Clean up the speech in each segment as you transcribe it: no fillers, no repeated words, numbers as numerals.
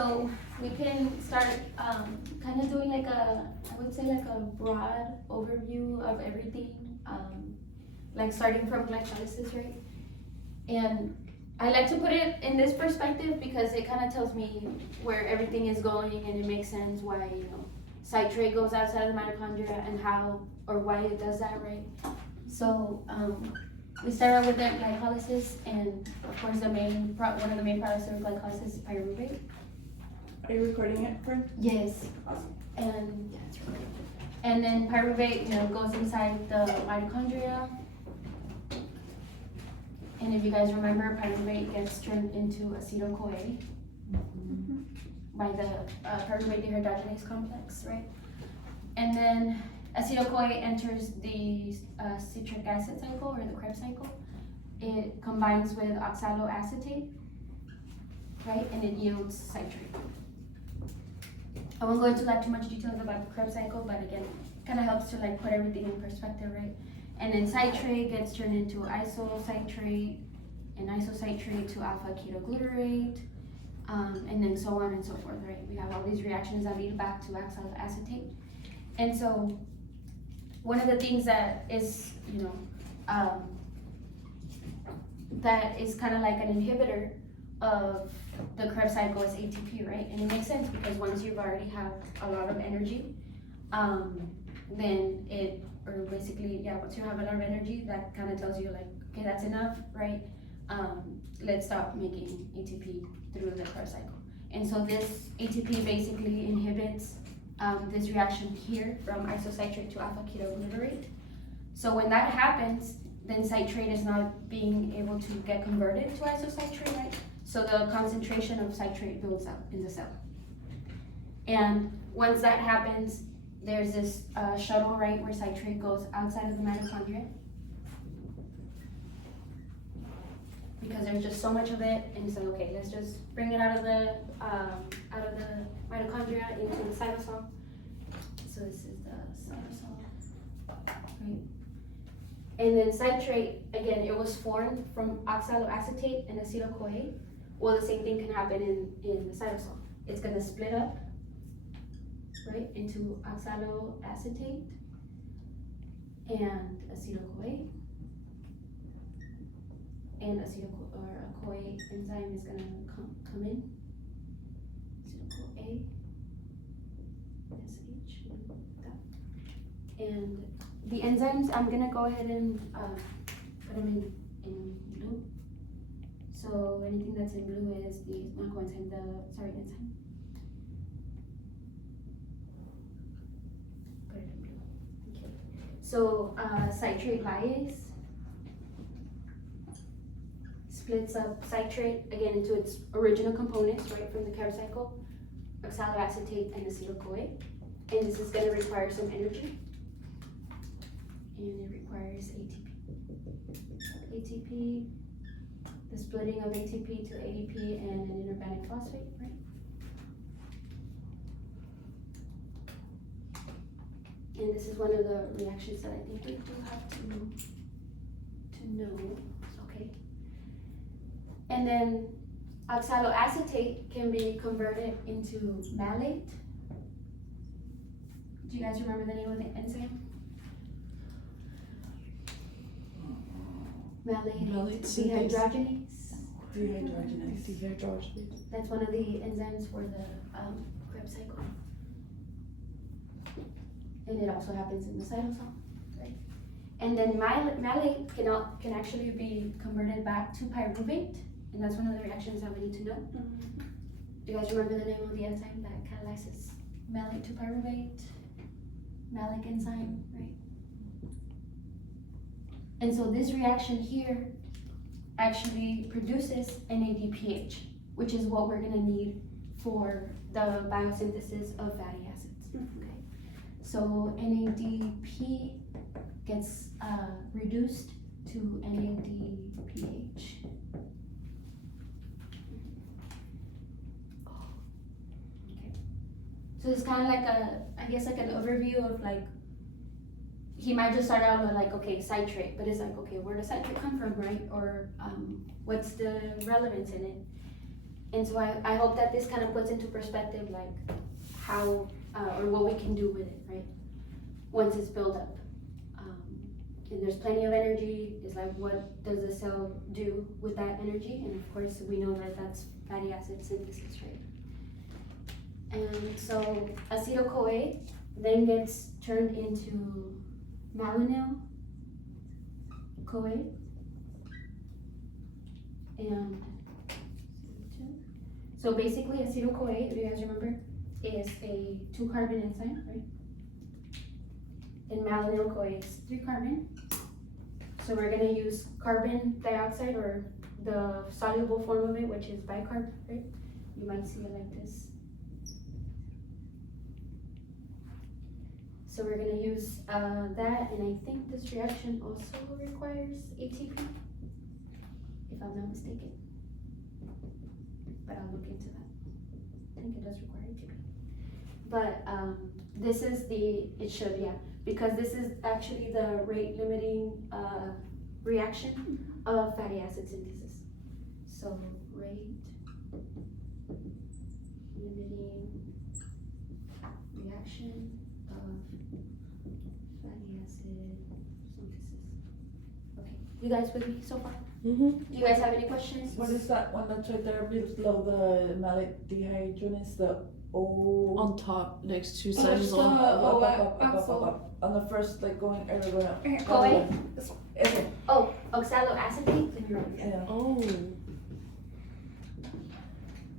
So we can start kind of doing like I would say like a broad overview of everything, like starting from glycolysis, right? And I like to put it in this perspective because it kind of tells me where everything is going, and it makes sense why, you know, citrate goes outside of the mitochondria and how or why it does that, right? So we start out with the glycolysis, and of course one of the main products of glycolysis is pyruvate. Are you recording it, friend? Yes. Awesome. And yeah, it's recording. And then pyruvate, you know, goes inside the mitochondria. And if you guys remember, pyruvate gets turned into acetyl-CoA by the pyruvate dehydrogenase complex, right? And then acetyl-CoA enters the citric acid cycle, or the Krebs cycle. It combines with oxaloacetate, right? And it yields citrate. I won't go into like too much details about the Krebs cycle, but again, it kind of helps to like put everything in perspective, right? And then citrate gets turned into isocitrate, and isocitrate to alpha ketoglutarate, and then so on and so forth, right? We have all these reactions that lead back to oxaloacetate. And so one of the things that is, you know, that is kind of like an inhibitor of the Krebs cycle is ATP, right? And it makes sense because once you've already have a lot of energy, then once you have a lot of energy, that kind of tells you like, okay, that's enough, right? Let's stop making ATP through the Krebs cycle. And so this ATP basically inhibits this reaction here from isocitrate to alpha ketoglutarate. So when that happens, then citrate is not being able to get converted to isocitrate, right? So the concentration of citrate builds up in the cell. And once that happens, there's this shuttle, right, where citrate goes outside of the mitochondria. Because there's just so much of it, and it's like, okay, let's just bring it out of the mitochondria into the cytosol. So this is the cytosol, right? And then citrate, again, it was formed from oxaloacetate and acetyl-CoA. Well, the same thing can happen in the cytosol. It's going to split up, right, into oxaloacetate and acetyl-CoA. And acetyl-CoA enzyme is going to come in. Acetyl-CoA, SH, and the enzymes, I'm going to go ahead and put them in blue. So anything that's in blue is the enzyme. Put it in blue. Okay. So citrate lyase splits up citrate again into its original components, right, from the Krebs cycle, oxaloacetate and acetyl-CoA. And this is going to require some energy. And it requires ATP. ATP, the splitting of ATP to ADP and an inorganic phosphate, right? And this is one of the reactions that I think we do have to know, okay? And then oxaloacetate can be converted into malate. Do you guys remember the name of the enzyme? Malate dehydrogenase. Dehydrogenase. That's one of the enzymes for the Krebs cycle. And it also happens in the cytosol, right? And then malate can actually be converted back to pyruvate, and that's one of the reactions that we need to know. Do you guys remember the name of the enzyme that catalyzes malate to pyruvate? Malic enzyme, right? And so this reaction here actually produces NADPH, which is what we're going to need for the biosynthesis of fatty acids. Okay. So NADP gets reduced to NADPH. Okay. So it's kind of like an overview of like, he might just start out with like, okay, citrate, but it's like, okay, where does citrate come from, right? Or what's the relevance in it? And so I hope that this kind of puts into perspective like how or what we can do with it, right? Once it's built up. And there's plenty of energy. It's like, what does the cell do with that energy? And of course, we know that that's fatty acid synthesis, right? And so acetyl-CoA then gets turned into malonyl-CoA. And so basically acetyl-CoA, if you guys remember, is a 2-carbon enzyme, right? And malonyl-CoA is 3-carbon. So we're gonna use carbon dioxide or the soluble form of it, which is bicarb, right? You might see it like this. So we're gonna use that, and I think this reaction also requires ATP, if I'm not mistaken. But I'll look into that. I think it does require ATP. But this is it should, yeah. Because this is actually the rate limiting reaction of fatty acid synthesis. So rate limiting reaction of fatty acid synthesis. Okay, you guys with me so far? Mm-hmm. Do you guys have any questions? What is that one that's right there below the malic dehydrogenase? The O. On top, next to What's cytosol. the O up, up. On the first, like going everywhere up. CoA? Okay. Oh, oxaloacetate? Yeah. Oh.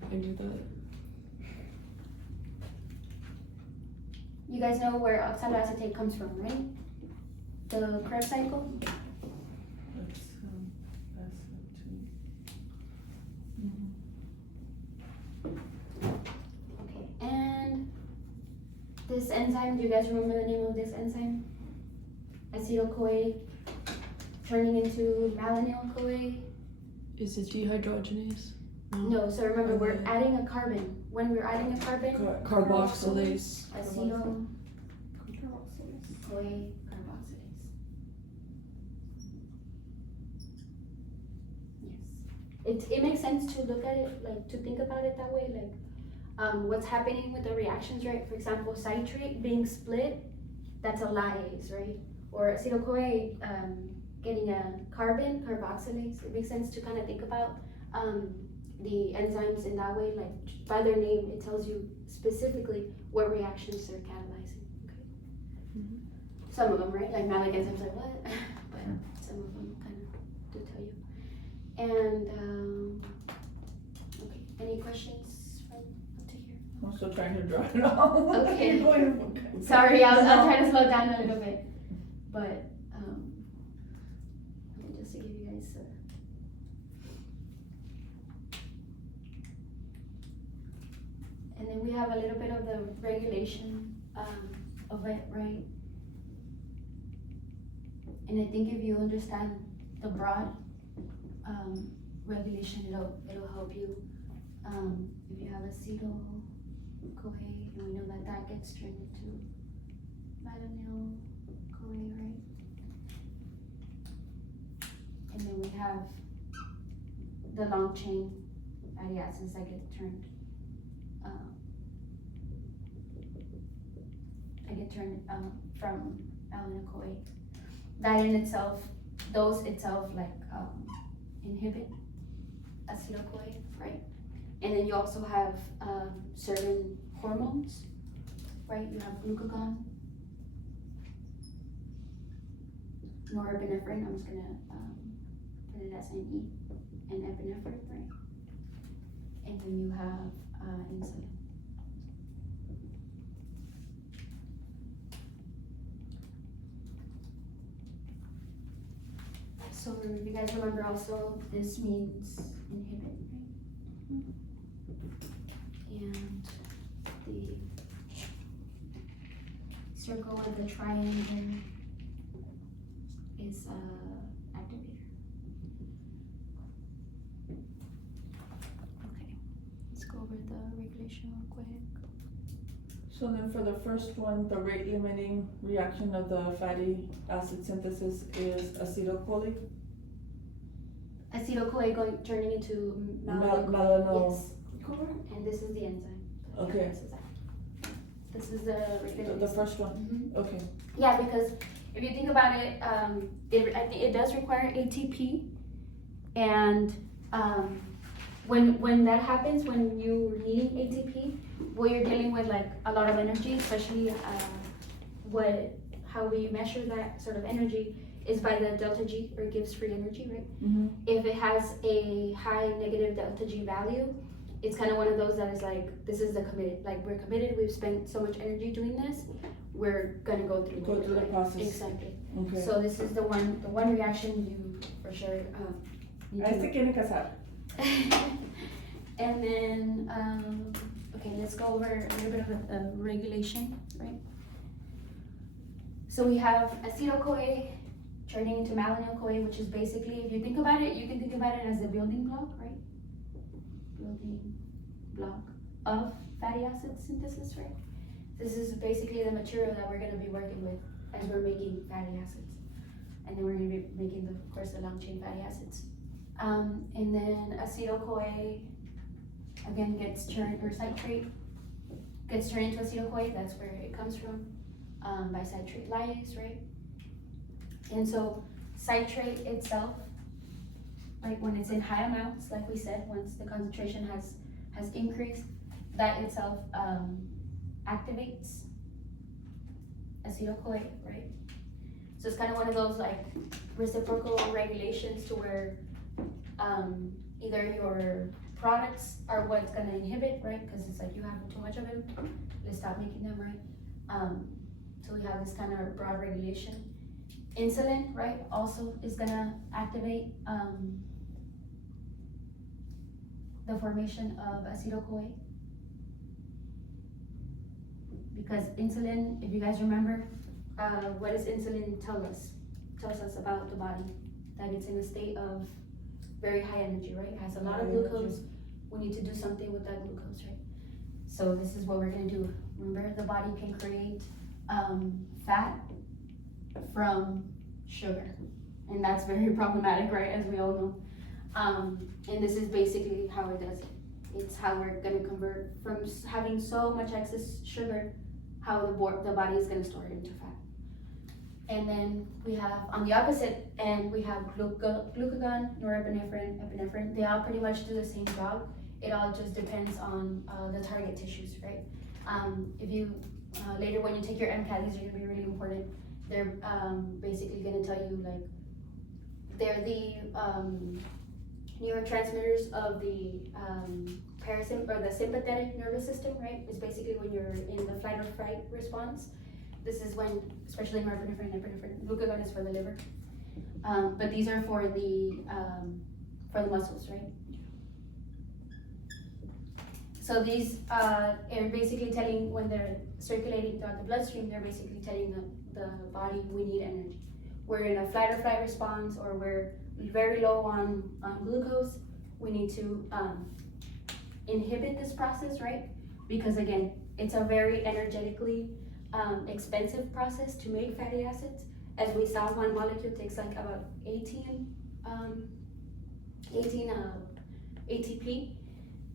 I knew that. You guys know where oxaloacetate comes from, right? The Krebs cycle? That's Okay, and this enzyme, do you guys remember the name of this enzyme? Acetyl-CoA turning into malonyl-CoA? Is it dehydrogenase? No, so remember we're Okay. adding a carbon. When we're adding a carbon, Carboxylase. acetyl-CoA carboxylase. Yes. It makes sense to look at it, like to think about it that way, like what's happening with the reactions, right? For example, citrate being split, that's a lyase, right? Or acetyl-CoA getting a carbon, carboxylase. It makes sense to kind of think about the enzymes in that way, like by their name, it tells you specifically what reactions they're catalyzing. Okay. Mhm. Some of them, right? Like malic enzymes, like what? But some of them kind of do tell you. And okay, any questions from up to here? I'm still trying to draw it all. Okay. Going- Sorry, I'll try to slow down a little bit, but just to give you guys a. And then we have a little bit of the regulation of it, right? And I think if you understand the broad regulation, it'll help you. If you have acetyl-CoA, and we know that that gets turned into malonyl-CoA, right? And then we have the long chain fatty acids that get turned from malonyl-CoA. That in itself, those itself like inhibit acetyl-CoA, right? And then you also have certain hormones, right? You have glucagon, norepinephrine. I'm just gonna put it as NE, and epinephrine, right? And then you have insulin. So if you guys remember also, this means inhibit, right? And the circle with the triangle is activator. Okay, let's go over the regulation real quick. So then for the first one, the rate limiting reaction of the fatty acid synthesis is acetyl-CoA. Acetyl-CoA turning into Malonyl Yes. cover? and this is the enzyme. Okay. This is the The first one, Mhm. okay. Yeah, because if you think about it, I think it does require ATP, and when that happens, when you need ATP, well, you're dealing with like a lot of energy, especially how we measure that sort of energy is by the delta G, or Gibbs free energy, right? Mm-hmm. If it has a high negative delta G value, it's kind of one of those that is like, this is the committed, like we're committed, we've spent so much energy doing this, we're gonna go through Go it, through the right? process. Exactly. Okay. So this is the one reaction you for sure need to Sé quién casar. And then, okay, let's go over a little bit of a regulation, right? So we have acetyl-CoA turning into malonyl-CoA, which is basically, if you think about it, you can think about it as a building block, right? Building block of fatty acid synthesis, right? This is basically the material that we're going to be working with as we're making fatty acids. And then we're going to be making, of course, the long chain fatty acids. And then acetyl-CoA, again, gets turned, or citrate, gets turned into acetyl-CoA, that's where it comes from, by citrate lyase, right? And so citrate itself, like when it's in high amounts, like we said, once the concentration has increased, that itself activates acetyl-CoA, right? So it's kind of one of those like reciprocal regulations to where either your products are what's going to inhibit, right? Because it's like you have too much of them, let's stop making them, right? So we have this kind of broad regulation. Insulin, right, also is going to activate the formation of acetyl-CoA. Because insulin, if you guys remember, what does insulin tell us? It tells us about the body, that it's in a state of very high energy, right? It has a lot of glucose. We need to do something with that glucose, right? So this is what we're gonna do. Remember, the body can create fat from sugar, and that's very problematic, right? As we all know. And this is basically how it does it. It's how we're gonna convert from having so much excess sugar, how the body is gonna store it into fat. And then we have, on the opposite end, we have glucagon, norepinephrine, epinephrine. They all pretty much do the same job. It all just depends on the target tissues, right? If you, later when you take your MCAT, these are gonna be really important. They're basically gonna tell you, like, they're the neurotransmitters of the the sympathetic nervous system, right? It's basically when you're in the flight or fright response. This is when, especially norepinephrine, epinephrine, glucagon is for the liver. But these are for the muscles, right? So these are basically telling, when they're circulating throughout the bloodstream, they're basically telling the body we need energy. We're in a flight or fright response, or we're very low on glucose. We need to inhibit this process, right? Because again, it's a very energetically expensive process to make fatty acids. As we saw, one molecule takes like about 18 ATP.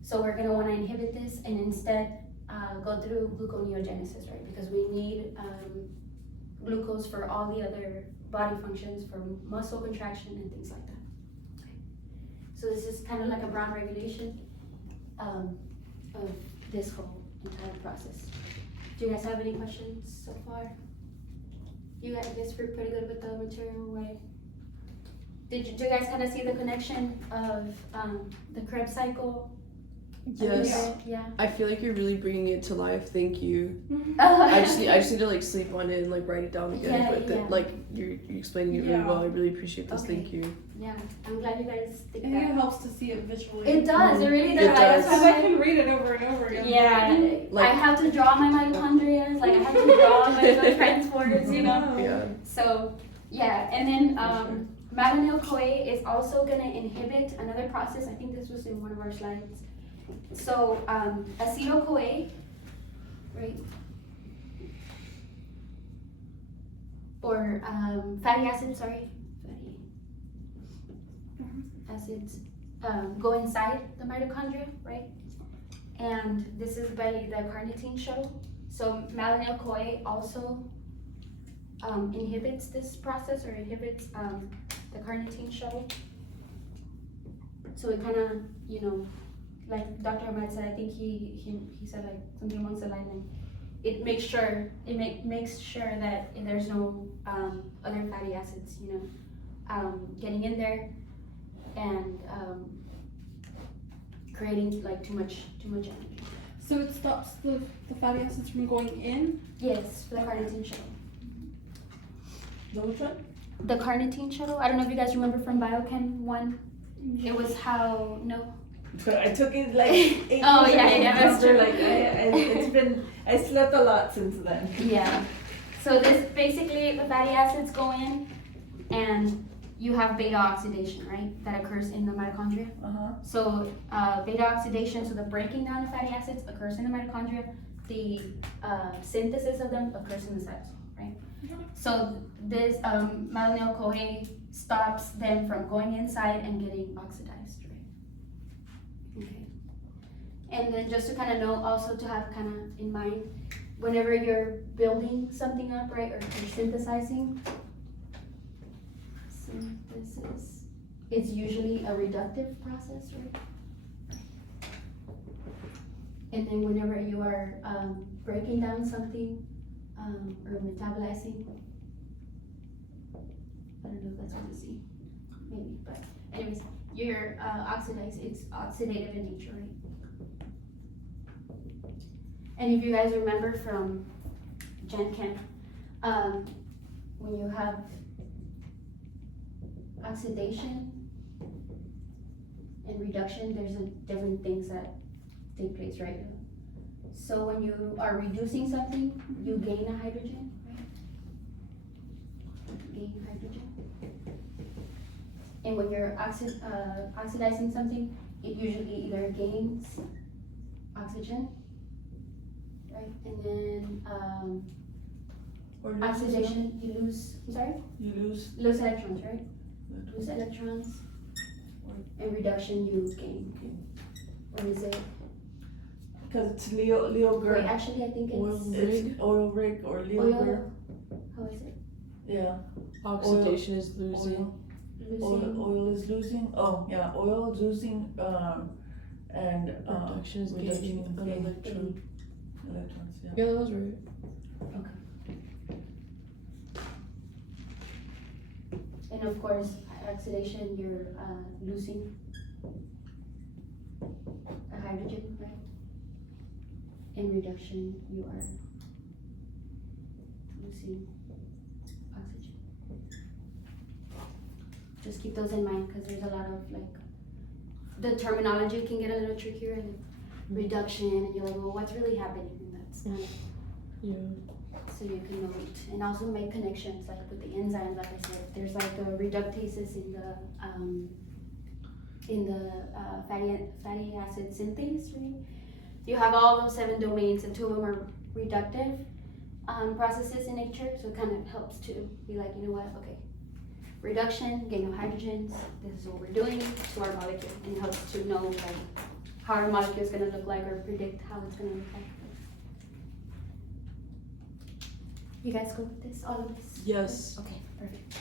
So we're gonna wanna inhibit this and instead go through gluconeogenesis, right? Because we need glucose for all the other body functions, for muscle contraction and things like that. Okay. So this is kind of like a broad regulation of this whole entire process. Do you guys have any questions so far? You guys were pretty good with the material, right? Do you guys kind of see the connection of the Krebs cycle? Yes. Yeah. I feel like you're really bringing it to life. Thank you. Oh. I just need to like sleep on it and like write it down again. Yeah, but yeah. Like you're explaining it really well. I really appreciate this. Okay. Thank you. Yeah, I'm glad you guys think I think it that. helps to see it visually. It does. It really does. It Like, does. that's Because why I can read it over and over again. Yeah, Like- I have to draw my mitochondria. Like I have to draw my little transporters, you know. Yeah. So yeah, and then malonyl-CoA is also gonna inhibit another process. I think this was in one of our slides. So acetyl-CoA, right? Or fatty acids, sorry. Fatty acids go inside the mitochondria, right? and this is by the carnitine shuttle. So malonyl-CoA also inhibits this process, or inhibits the carnitine shuttle. So it kind of, you know, like Dr. Ahmed said, I think he said like something along the line, like it makes sure that there's no other fatty acids, you know, getting in there and creating like too much energy. So it stops the fatty acids from going in? Yes, the carnitine shuttle. The which one? The carnitine shuttle. I don't know if you guys remember from Biochem 1. It was how I took it like 8 years Oh, ago. yeah, that's true. Like, it's been, I slept a lot since then. Yeah. So this basically, the fatty acids go in, and you have beta oxidation, right? That occurs in the mitochondria. So beta oxidation, so the breaking down of fatty acids occurs in the mitochondria. The synthesis of them occurs in the cytosol, right? So this malonyl-CoA stops them from going inside and getting oxidized, right? Okay. And then just to kind of know, also to have kind of in mind, whenever you're building something up, right, or you're synthesizing, it's usually a reductive process, right? And then whenever you are breaking down something or metabolizing, I don't know if that's what you see, maybe, but anyways, you're it's oxidative in nature, right? And if you guys remember from Gen Chem, when you have oxidation and reduction, there's different things that take place, right? So when you are reducing something, you gain a hydrogen, right? Gain hydrogen. And when you're oxidizing something, it usually either gains oxygen, right? And then oxidation, you lose, I'm sorry? You lose Electrons, right? Lose electrons. And reduction, you gain. Or is it? because it's Leo Wait, Gerd. actually, I think It's oil rig or Leo Gerd. How is it? Yeah. Oxidation is losing. Oil is losing. Oh yeah, oil is losing. And Reduction is gaining an electron. Electrons. Yeah. Yeah, that was right. And of course, oxidation, you're losing a hydrogen, right? In reduction, you are losing oxygen. Just keep those in mind, because there's a lot of the terminology can get a little trickier, and reduction, and you're like, well, what's really happening? And that's kind of, so you can note, and also make connections like with the enzymes. Like I said, there's like a reductases in the fatty acid synthase, right? You have all those 7 domains, and 2 of them are reductive processes in nature. So it kind of helps to be like, you know what? Okay, reduction, gain of hydrogens. This is what we're doing to our molecule, and it helps to know like how our molecule is going to look like, or predict how it's going to look like. You guys go with this, all of this? Yes. Okay, perfect.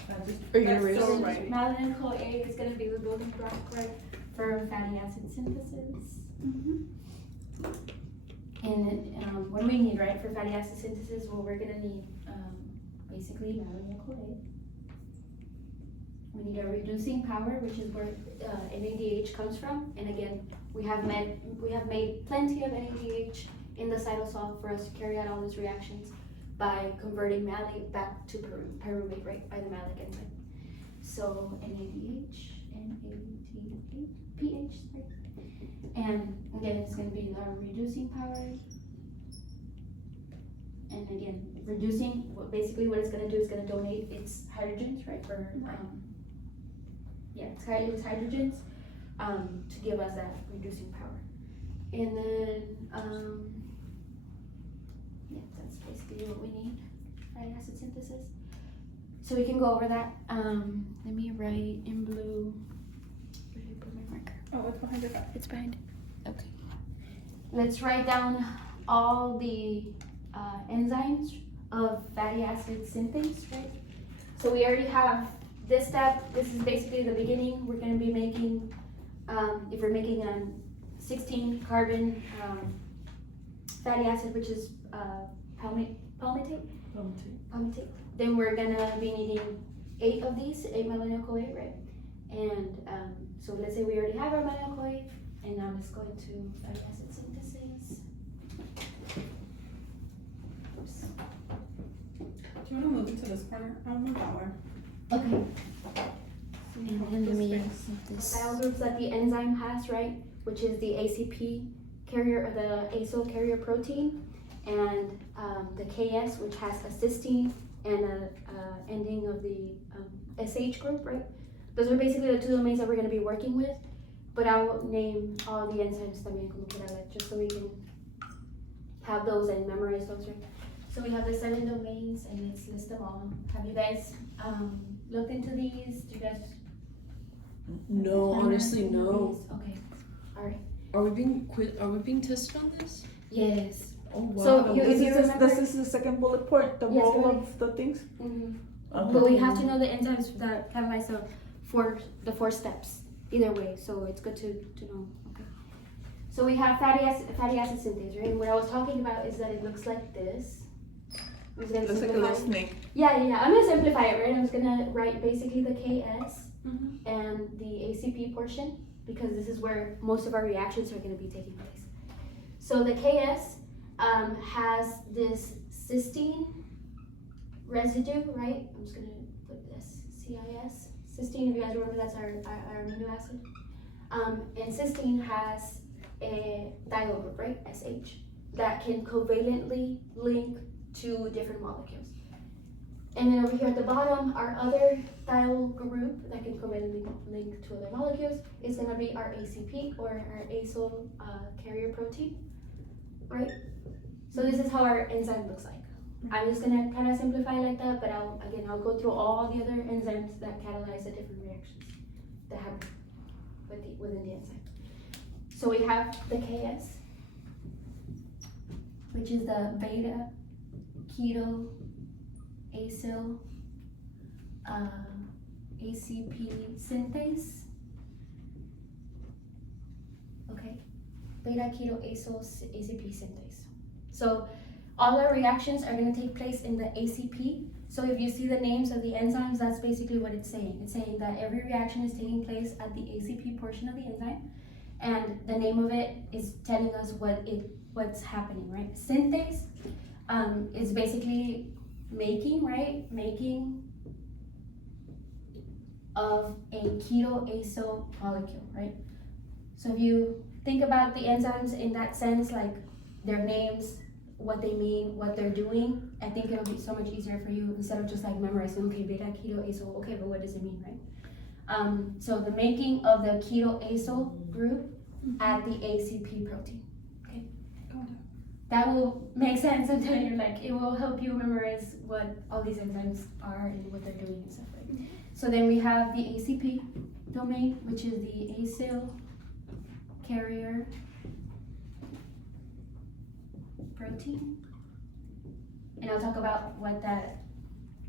Are you gonna That's raise so it? right. Malonyl-CoA is going to be the building block, right, for fatty acid synthesis. And what do we need, right, for fatty acid synthesis? Well, we're going to need basically malonyl-CoA. We need a reducing power, which is where NADH comes from. And again, we have made plenty of NADH in the cytosol for us to carry out all these reactions by converting malate back to pyruvate, right, by the malic enzyme. So NADH, NADH, sorry. And again, it's going to be the reducing power. And again, reducing, basically what it's going to do is going to donate its hydrogens, right, for, it's hydrogens to give us that reducing power. And then, that's basically what we need, fatty acid synthesis. So we can go over that. Let me write in blue. Where did I put my marker? Oh, it's behind your back. It's behind. Okay. let's write down all the enzymes of fatty acid synthase, right? So we already have this step. This is basically the beginning. We're going to be making, if we're making a 16 carbon fatty acid, which is palmitate, then we're going to be needing 8 of these, 8 malonyl-CoA, right? And so let's say we already have our malonyl-CoA, and now let's go into fatty acid synthesis. Oops. Do you want to move into this corner? I'll move that way. Okay. And let me This get space. the diol groups that the enzyme has, right? Which is the ACP carrier, or the acyl carrier protein, and the KS, which has a cysteine and a ending of the SH group, right? Those are basically the 2 domains that we're going to be working with, but I will name all the enzymes también como quiera, just so we can have those and memorize those, right? So we have the 7 domains, and let's list them all. Have you guys looked into these? Do you guys? No, honestly, no. Okay, all right. Are we being tested on this? Yes. Oh wow. So you, if you remember, This is the second bullet point, the Yes, role go ahead. of the things. But we have to know the enzymes that catalyze the 4 steps. Either way, so it's good to know. Okay. So we have fatty acid synthase, right? And what I was talking about is that it looks like this. I'm just gonna Looks like a simplify. little snake. Yeah. I'm gonna simplify it, right? I'm just gonna write basically the KS Mm-hmm. and the ACP portion, because this is where most of our reactions are gonna be taking place. So the KS has this cysteine residue, right? I'm just gonna put this CIS. Cysteine, if you guys remember, that's our amino acid. And cysteine has a diol group, right? SH, that can covalently link to different molecules. And then over here at the bottom, our other diol group that can covalently link to other molecules is going to be our ACP, or our acyl carrier protein, right? So this is how our enzyme looks like. I'm just going to kind of simplify like that, but I'll go through all the other enzymes that catalyze the different reactions that happen within the enzyme. So we have the KS, which is the beta keto acyl ACP synthase. Okay, beta keto acyl ACP synthase. So all our reactions are going to take place in the ACP. So if you see the names of the enzymes, that's basically what it's saying. It's saying that every reaction is taking place at the ACP portion of the enzyme, and the name of it is telling us what's happening, right? Synthase is basically making of a keto-acyl molecule, right? So if you think about the enzymes in that sense, like their names, what they mean, what they're doing, I think it'll be so much easier for you instead of just like memorizing, okay, beta keto-acyl, okay, but what does it mean, right? So the making of the keto-acyl group at the ACP protein, okay? That will make sense until you're like, it will help you memorize what all these enzymes are and what they're doing and stuff, right? So then we have the ACP domain, which is the acyl carrier protein. And I'll talk about what that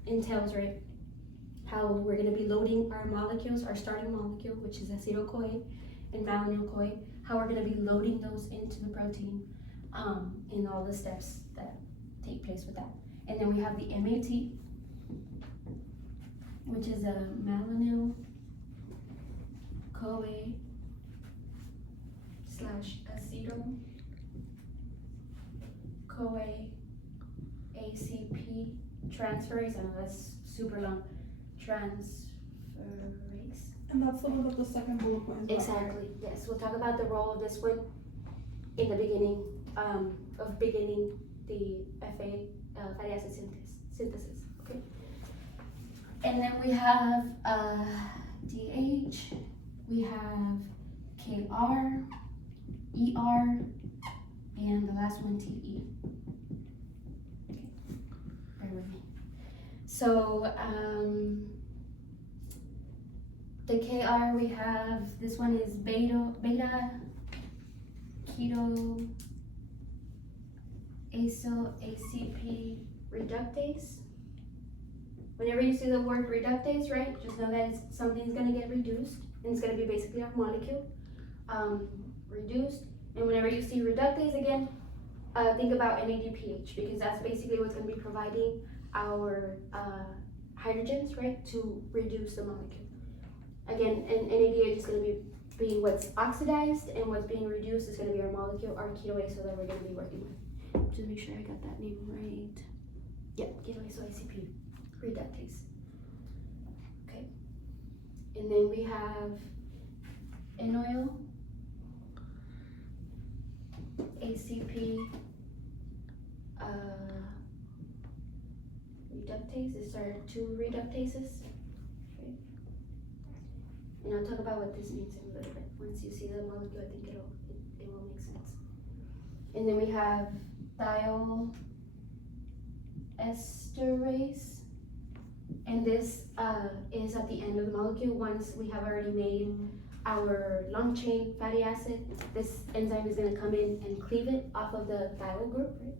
entails, right? How we're going to be loading our molecules, our starting molecule, which is acetyl-CoA and malonyl-CoA, how we're going to be loading those into the protein in all the steps that take place with that. And then we have the MAT, which is a malonyl-CoA / acetyl-CoA ACP transferase. I know that's super long. Transferase. And that's the one that the second bullet point is about, right? Exactly. Yes, we'll talk about the role of this one in the beginning of beginning the fatty acid synthesis. Okay. And then we have DH. We have KR, ER, and the last one TE. Okay. Bear with me. So the KR, we have, this one is beta keto acyl ACP reductase. Whenever you see the word reductase, right, just know that something's gonna get reduced, and it's gonna be basically our molecule reduced. And whenever you see reductase again, think about NADPH, because that's basically what's gonna be providing our hydrogens, right, to reduce the molecule. Again, and NADH is gonna be what's oxidized, and what's being reduced is gonna be our molecule, our ketoacyl that we're gonna be working with. Just make sure I got that name right. Yep, ketoacyl ACP reductase. Okay. And then we have enoyl ACP reductase. These are two reductases. Okay. And I'll talk about what this means in a little bit. Once you see the molecule, I think it will make sense. And then we have thiol esterase. And this is at the end of the molecule. Once we have already made our long chain fatty acid, this enzyme is going to come in and cleave it off of the thiol group, right?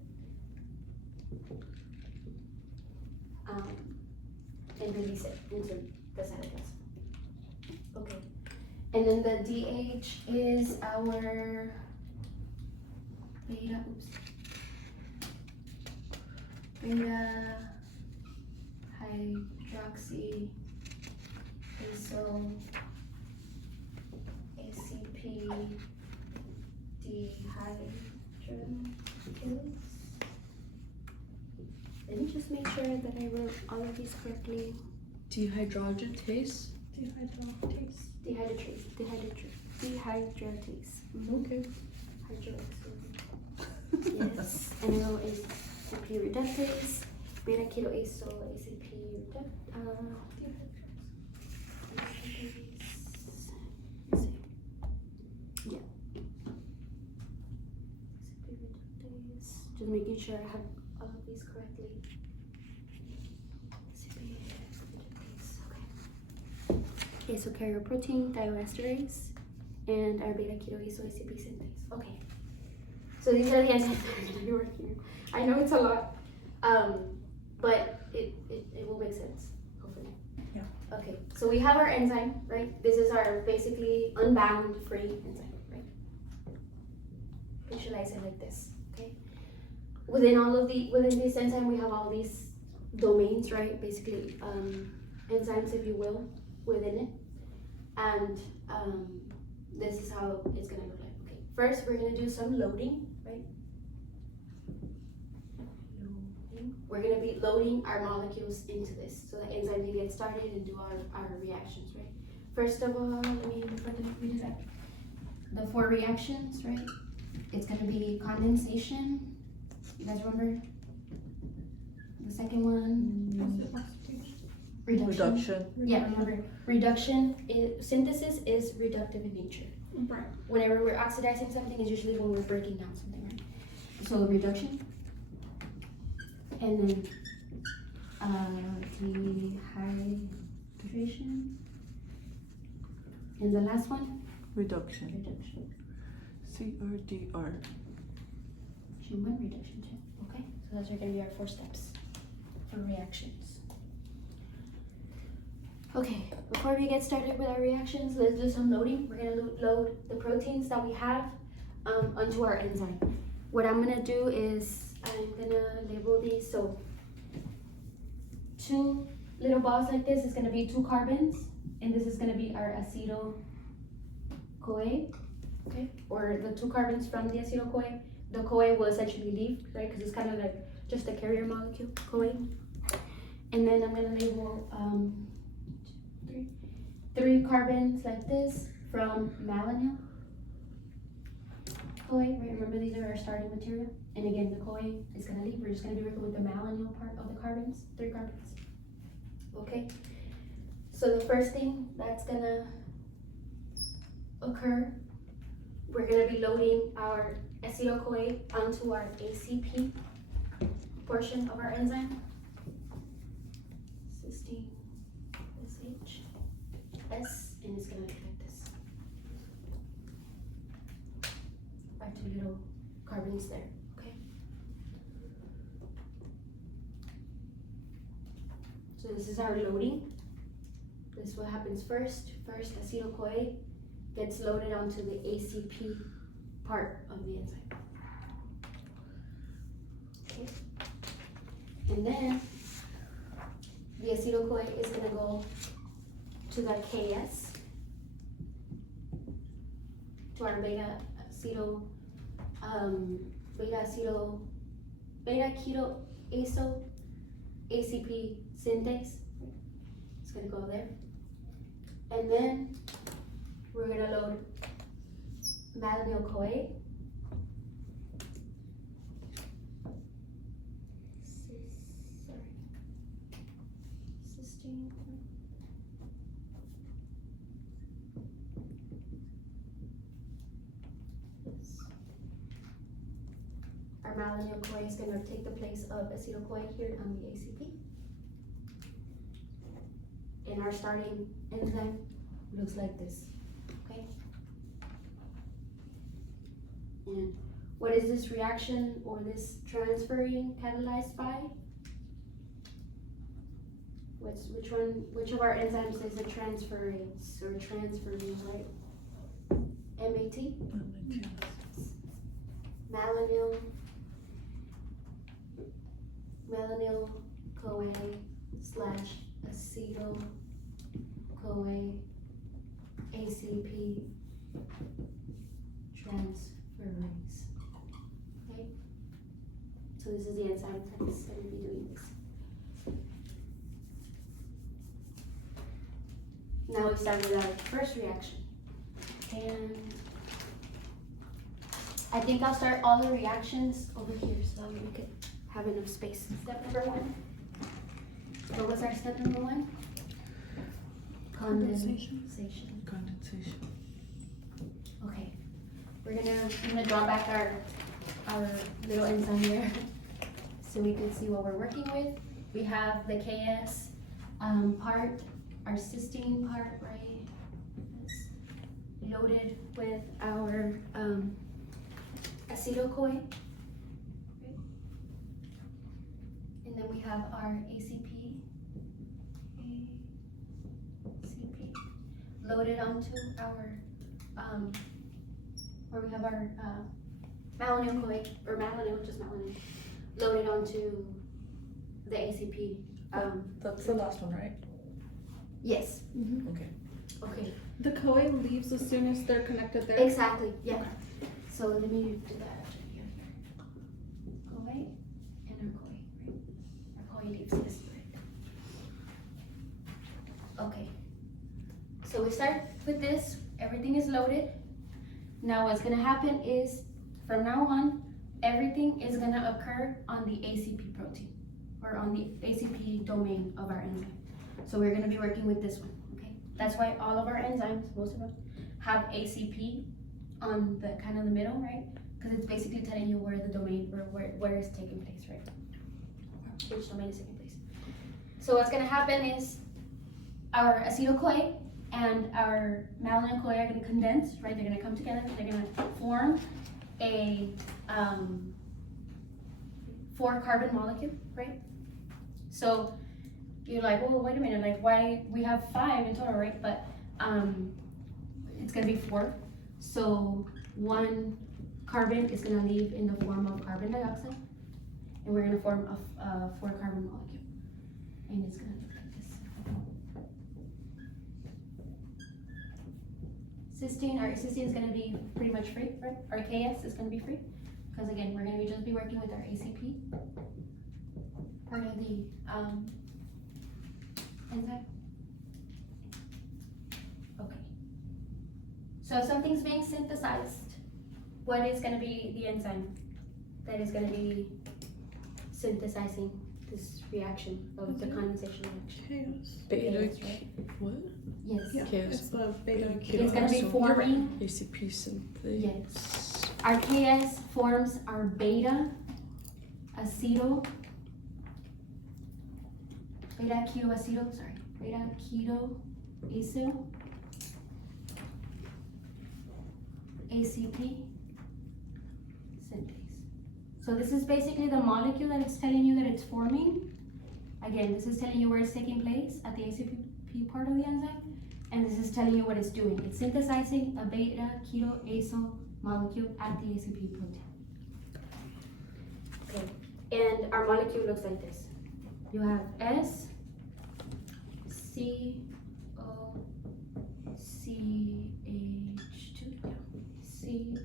And release it into the cytoplasm. Okay. And then the DH is our beta hydroxy acyl ACP dehydrogenase. Let me just make sure that I wrote all of these correctly. Dehydrogenase? Dehydratase. Dehydratase. Okay. Yes. Enoyl ACP reductase. Beta ketoacyl ACP just making sure I have all of these correctly. Okay. Eukaryoprotein thioesterase and our beta ketoacyl ACP synthase. Okay. So these are the enzymes that are going to be working. I know it's a lot, but it will make sense, hopefully. Yeah. Okay. So we have our enzyme, right? This is our basically unbound free enzyme, right? Visualize it like this. Okay. Within this enzyme, we have all these domains, right? Basically, enzymes, if you will, within it. And this is how it's gonna look like. Okay. First, we're gonna do some loading, right? We're gonna be loading our molecules into this, so the enzyme can get started and do our reactions, right? First of all, let me read that. The 4 reactions, right? It's gonna be condensation. You guys remember? The second one? Reduction. Yeah, remember. Synthesis is reductive in nature. Right. Whenever we're oxidizing something, it's usually when we're breaking down something, right? So reduction. And then dehydration. And the last one? Reduction. Reduction. CRDR. Human reduction too. Okay, so those are going to be our 4 steps for reactions. Okay, before we get started with our reactions, let's do some loading. We're going to load the proteins that we have onto our enzyme. What I'm going to do is I'm going to label these. So 2 little balls like this is going to be 2 carbons, and this is going to be our acetyl-CoA, okay? Or the 2 carbons from the acetyl-CoA. The CoA will essentially leave, right? Because it's kind of like just a carrier molecule, CoA. And then I'm going to label 3 carbons like this from malonyl CoA, right? Remember, these are our starting material. And again, the CoA is going to leave. We're just going to be working with the malonyl part of the carbons, 3 carbons. Okay? So the first thing that's going to occur, we're going to be loading our acetyl-CoA onto our ACP portion of our enzyme. Cysteine, SH, S, and it's going to look like this. Our 2 little carbons there, okay? So this is our loading. This is what happens first. First, acetyl-CoA gets loaded onto the ACP part of the enzyme. Okay. And then the acetyl-CoA is going to go to the KS, to our beta-keto-acyl ACP synthase. It's going to go there. And then we're going to load malonyl-CoA. Cysteine. Our malonyl-CoA is going to take the place of acetyl-CoA here on the ACP. And our starting enzyme looks like this, okay? And what is this reaction or this transferring catalyzed by? Which of our enzymes is a transferase or transferring, right? MAT? Malonyl-CoA / acetyl-CoA ACP transferase. Okay? So this is the enzyme that's going to be doing this. Now we start with our first reaction. And I think I'll start all the reactions over here so that we could have enough space. Step number 1. What was our step number 1? Condensation. Okay. I'm gonna draw back our little enzyme here so we can see what we're working with. We have the KS part, our cysteine part, right? It's loaded with our acetyl-CoA. Right? And then we have our ACP loaded onto our where we have our malonyl-CoA, or malonyl, just malonyl, loaded onto the ACP. That's the last one, right? Yes. Mm-hmm. Okay. Okay. The CoA leaves as soon as they're connected there. Exactly. Yeah. So let me do that here. CoA and our CoA. Right? Our CoA leaves this. Right? Okay. So we start with this. Everything is loaded. Now what's gonna happen is, from now on, everything is gonna occur on the ACP protein, or on the ACP domain of our enzyme. So we're gonna be working with this one, okay? That's why all of our enzymes, most of them, have ACP on the kind of the middle, right? Because it's basically telling you where the domain, or where it's taking place, right? Which domain is taking place. So what's gonna happen is, our acetyl-CoA and our malonyl-CoA are going to condense, right? They're going to come together. They're going to form a 4-carbon molecule, right? So you're like, well, wait a minute, like why we have 5 in total, right? But it's going to be 4. So 1 carbon is going to leave in the form of carbon dioxide, and we're going to form a 4-carbon molecule, and it's going to look like this. Cysteine, our cysteine is going to be pretty much free, right? Our KS is going to be free, because again, we're going to just be working with our ACP, part of the enzyme. Okay. So if something's being synthesized, what is going to be the enzyme that is going to be synthesizing this reaction of the condensation reaction? Beta. KS, right? What? Yes. Yeah, KS. it's the beta. It's going to be forming. ACP synthase. Yes. Our KS forms our beta ketoacetyl, beta ketoacyl ACP synthase. So this is basically the molecule that it's telling you that it's forming, Again, this is telling you where it's taking place at the ACP part of the enzyme, and this is telling you what it's doing. It's synthesizing a beta keto acyl molecule at the ACP protein. Okay, and our molecule looks like this. You have S, C, O, C, H2, C,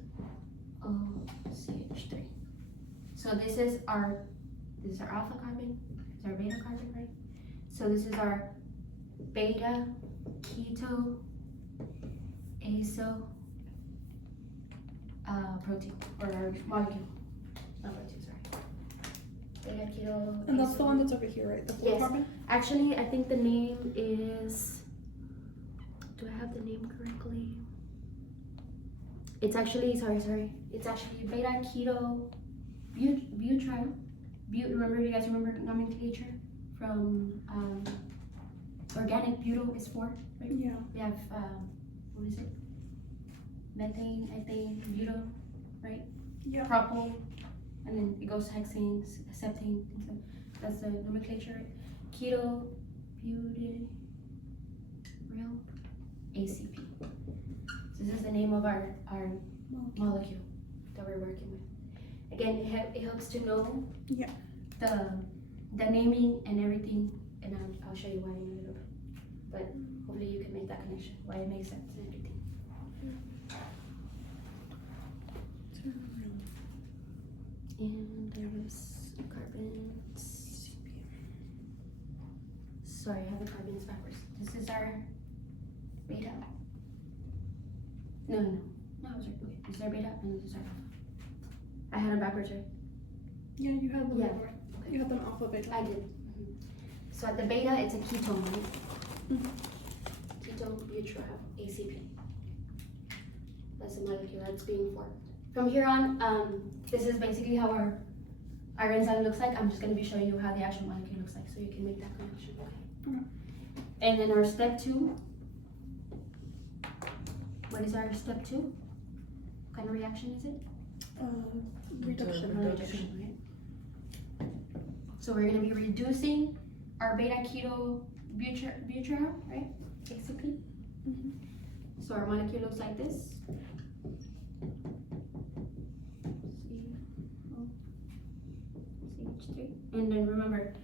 O, CH3. So this is our alpha carbon, this is our beta carbon, right? So this is our beta keto acyl protein, or our molecule, not protein, sorry. Beta keto. And that's acyl. the one that's over here, right? The 4 Yes. carbon? Actually, I think the name is, do I have the name correctly? It's actually, sorry. It's actually beta keto butyl. Remember, you guys remember nomenclature from organic butyl is 4, right? Yeah. We have, what is it? Methane, ethane, butyl, right? Yeah. Propyl, and then it goes hexane, septane, things like that's the nomenclature, right? Keto, butyl, ACP. So this is the name of our molecule that we're working with. Again, it helps to know Yeah. the naming and everything, and I'll show you why in a little bit. But hopefully you can make that connection, why it makes sense and everything. And there was carbons. Sorry, I have the carbons backwards. This is our beta. No, I was right. Okay, this is our beta and this is our alpha. I had them backwards, right? Yeah, you had them Yeah. before. You had them alpha beta. I did. So at the beta, it's a ketone, right? Ketone butyl ACP. That's the molecule that's being formed. From here on, this is basically how our enzyme looks like. I'm just going to be showing you how the actual molecule looks like, so you can make that connection. Okay. And then our step 2. What is our step 2? What kind of reaction is it? Reduction. Reduction, right? So we're going to be reducing our beta keto butyl, right? ACP. So our molecule looks like this. CH3. And then remember,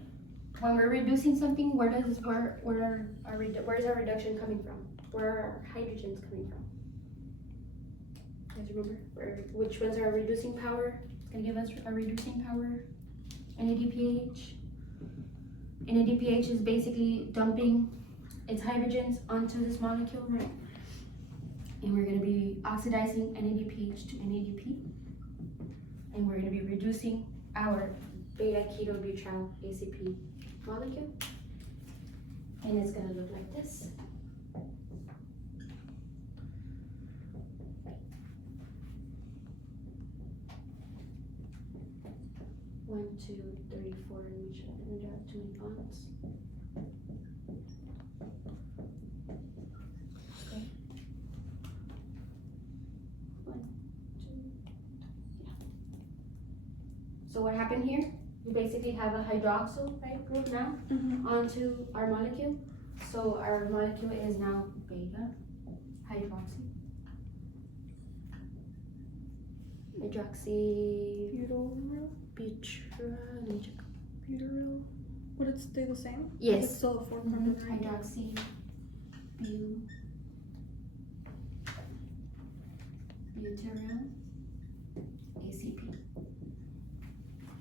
when we're reducing something, where is our reduction coming from? Where are our hydrogens coming from? You guys remember? Which ones are our reducing power? It's gonna give us our reducing power. NADPH. NADPH is basically dumping its hydrogens onto this molecule, right? And we're going to be oxidizing NADPH to NADP. And we're going to be reducing our beta keto butyl ACP molecule. And it's going to look like this. One, two, three, four, and we should end up 2 bonds. Okay. 1, 2, yeah. So what happened here? We basically have a hydroxyl, right, group now onto our molecule. So our molecule is now beta hydroxy. Hydroxy Butyryl. butyryl. Would it stay the same? Yes. It's still a 4 carbon, right? Hydroxy butyryl ACP.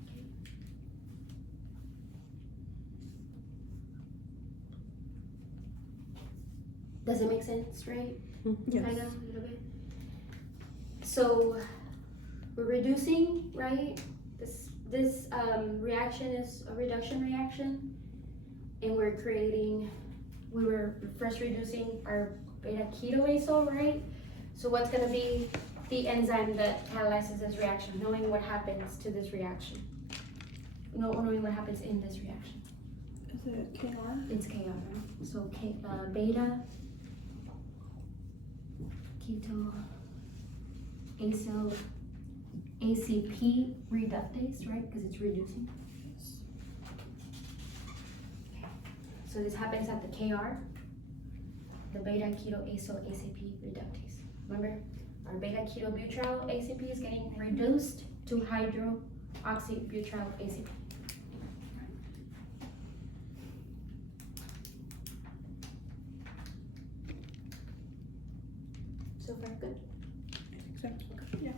Okay. Does it make sense, right? Yes. Kind of, a little bit. So we're reducing, right? This reaction is a reduction reaction, and we were first reducing our beta keto acyl, right? So what's going to be the enzyme that catalyzes this reaction, knowing what happens to this reaction? Knowing what happens in this reaction. Is it KR? It's KR, right? So beta keto acyl ACP reductase, right? Because it's reducing. So this happens at the KR, the beta ketoacyl ACP reductase. Remember, our beta ketobutyryl ACP is getting reduced to hydroxybutyryl ACP. So far, good. Yeah.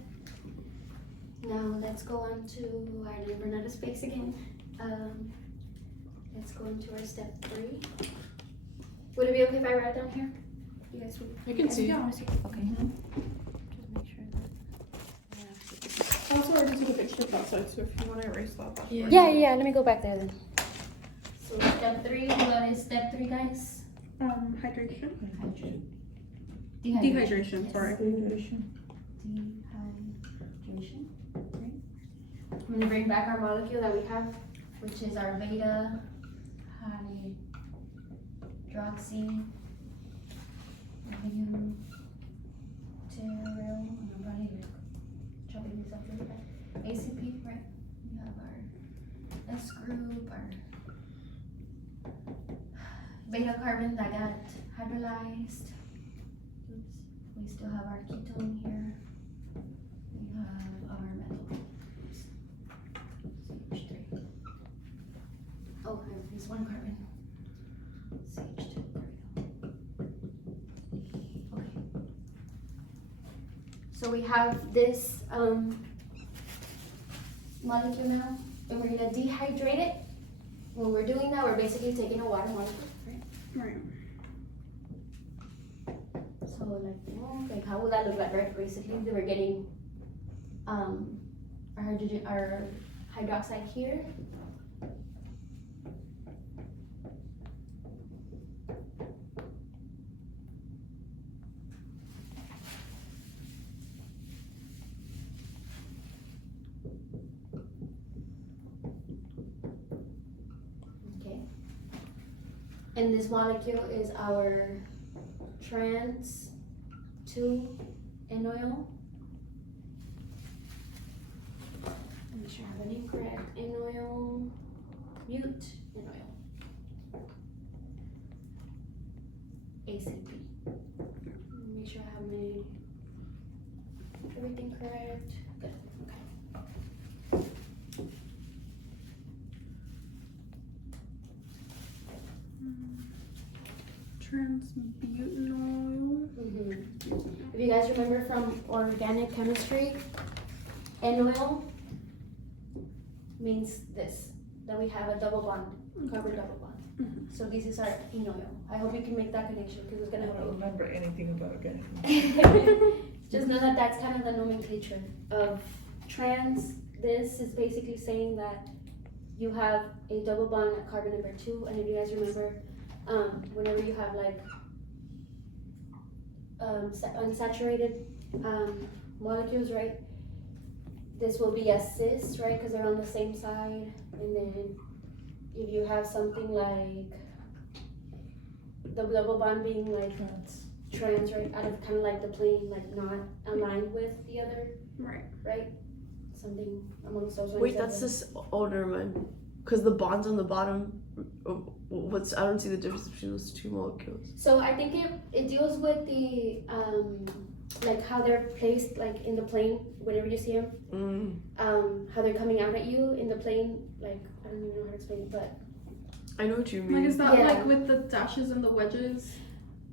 Now let's go on to our run out of space again. Let's go into our step 3. Would it be okay if I write down here? You guys would. I can see. Yeah. Okay. Just make sure that. Also, I just took a picture of that side, so if you want to erase that, that's fine. Yeah. Let me go back there then. So step 3. What is step 3, guys? Hydration. Dehydration. Dehydration, sorry. Dehydration. Right. I'm gonna bring back our molecule that we have, which is our beta hydroxy butyryl. I'm probably chopping these up really bad. ACP, right? We have our S group, our beta carbon that got hydrolyzed. Oops. We still have our ketone here. We have our methyl. Oops. CH3. Oh, there's one carbon. CH2. Okay. So we have this molecule now, and we're gonna dehydrate it. When we're doing that, we're basically taking a water molecule, right? Right. So like how would that look like, right? Basically, we're getting our hydrogen, our hydroxide here. Okay. And this molecule is our trans 2N oil. Make sure I have an incorrect N oil, mute N oil. ACP. Make sure I have everything correct. Good. Okay. Transbutanol. If you guys remember from organic chemistry, N oil means this, that we have a double bond, carbon double bond. So this is our in oil. I hope you can make that connection because it's I gonna don't help remember anything about organic. you. Just know that that's kind of the nomenclature of trans. This is basically saying that you have a double bond at carbon number 2, and if you guys remember, whenever you have like unsaturated molecules, right? This will be a cis, right? Because they're on the same side. And then if you have something like the double bond being like trans, right? Out of kind of like the plane, like not aligned with the other, Right. right? Something amongst those lines. Wait, that's this. Oh, never mind. Because the bonds on the bottom. What's I don't see the difference between those two molecules. So I think it deals with the like how they're placed like in the plane whenever you see them. How they're coming out at you in the plane. Like I don't even know how to explain it, but I know what you mean. Like, is that Yeah. like with the dashes and the wedges? Is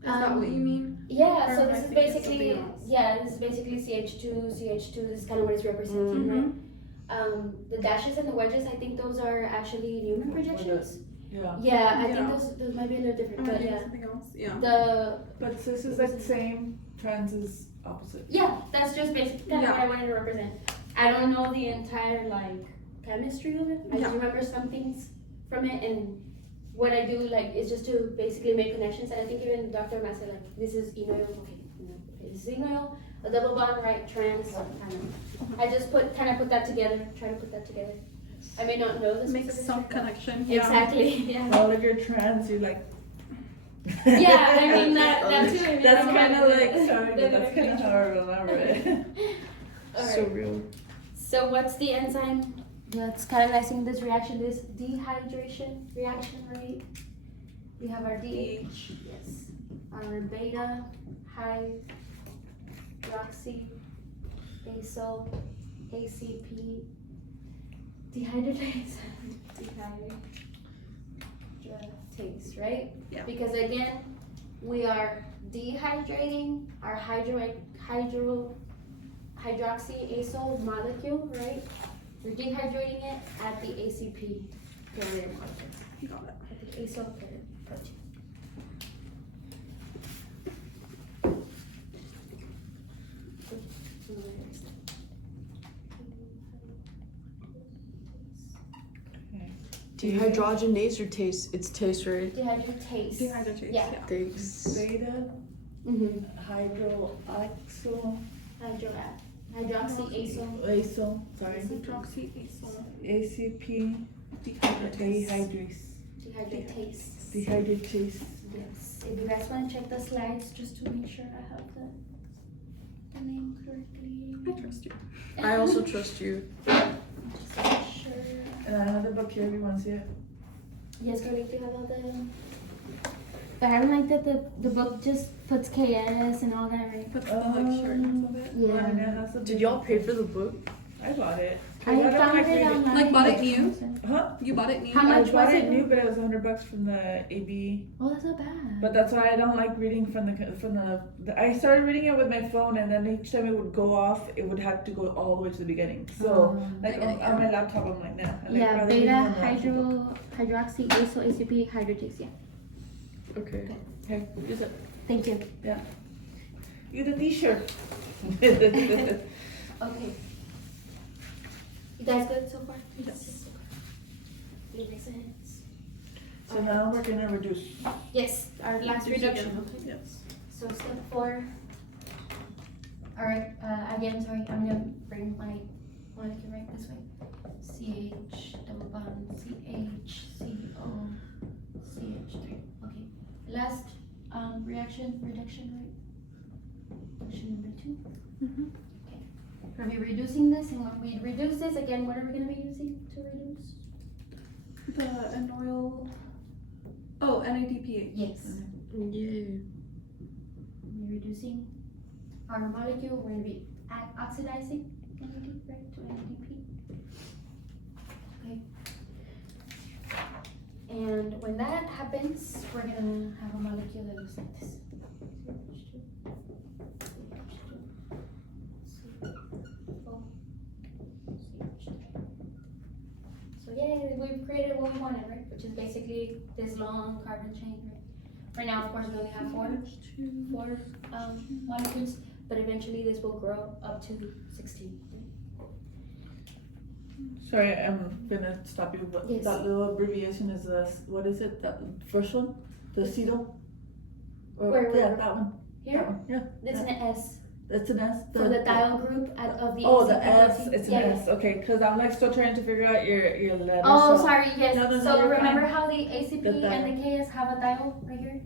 that what you mean? yeah. Or So am I this is thinking basically something else? this is basically CH2. This is kind of what it's representing, right? The dashes and the wedges, I think those are actually Newman projections. Yeah. Yeah, I Yeah. think those might be a little different, but yeah. Something else. Yeah. But this is the same, trans is opposite. Yeah, that's just basically kind of what I wanted to represent. I don't know the entire like chemistry of it. I just remember some things from it, and what I do like is just to basically make connections. And I think even Dr. Matt said like this is enoil, okay, this is enoil, a double bond, right? Trans. I just put that together. Try to put that together. I may not know this. Make some connection. Exactly. Yeah. Well, if you're trans, you like. Yeah, I mean that too. I mean, That's I'm kind of happy like, with it. sorry, but that's kind of how I remember it. Alright. So real. So what's the enzyme that's catalyzing this reaction, this dehydration reaction, right? We have our DH, yes. Our beta, hydroxy, acyl, ACP, dehydratase, dehydratase, right? Yeah. Because again, we are dehydrating our hydroxy acyl molecule, right? We're dehydrating it at the ACP pyruvate molecule. Got it. At the acyl protein. Dehydrogenase or taste? It's taste, right? Dehydratase. Dehydratase. Yeah. Thanks. Beta, Mm-hmm. hydroxyl, Hydroxy acyl. acyl, sorry, Hydroxyacyl ACP, dehydratase. Dehydratase. dehydratase. Yes. If you guys want to check the slides just to make sure I have the name correctly. I trust you. I also trust you. Just to make sure. And I have the book here if you want to see it. Yes, girl, you have all the. But I don't like that the book just puts KS and all that, right? Puts the like shortness of it. Yeah. And it has the Did y'all pay for the book? I bought it. I don't found like it reading. online. Like, bought it new? Huh? You bought it new? How much I bought was it it? new, but it was $100 from the AB. Oh, that's not bad. But that's why I don't like reading from the I started reading it with my phone, and then each time it would go off, it would have to go all the way to the beginning. So like on my laptop, I'm like, nah. I like Yeah, rather reading beta on the actual book. hydroxy acyl ACP hydratase. Yeah. Okay. Okay, use it. Thank you. You the T-shirt. Okay. You guys good so far? Yes. It makes sense. So now we're gonna reduce. Yes, our last reduction. Yes. So step 4. Alright, again, sorry, I'm gonna bring my molecule right this way. CH, double bond, CH, CO, CH3. Okay, last reduction, right? Reduction number 2. Mm-hmm. Okay, we're gonna be reducing this, and when we reduce this, again, what are we gonna be using to reduce? The anoyl. Oh, NADPH. Yes. Yeah. We're reducing our molecule, we're going to be oxidizing NAD, right, to NADP. Okay. And when that happens, we're going to have a molecule that looks like this. So yeah, we've created what we wanted, right? Which is basically this long carbon chain, right? Right now, of course, we only have four molecules, but eventually this will grow up to 16. Sorry, I'm gonna stop you. But Yes. that little abbreviation is what is it? That first one, the acetyl. Or Where, yeah, where? that one. Here, That one. Yeah. this is an S That's an S. for the diol group of the Oh, the ACP S. protein. It's an Yeah, S. Okay, because I'm like still trying to figure out your letters. Oh, so. sorry, yes. No, no, no, So you're remember fine. how the ACP The diol. and the KS have a diol right here?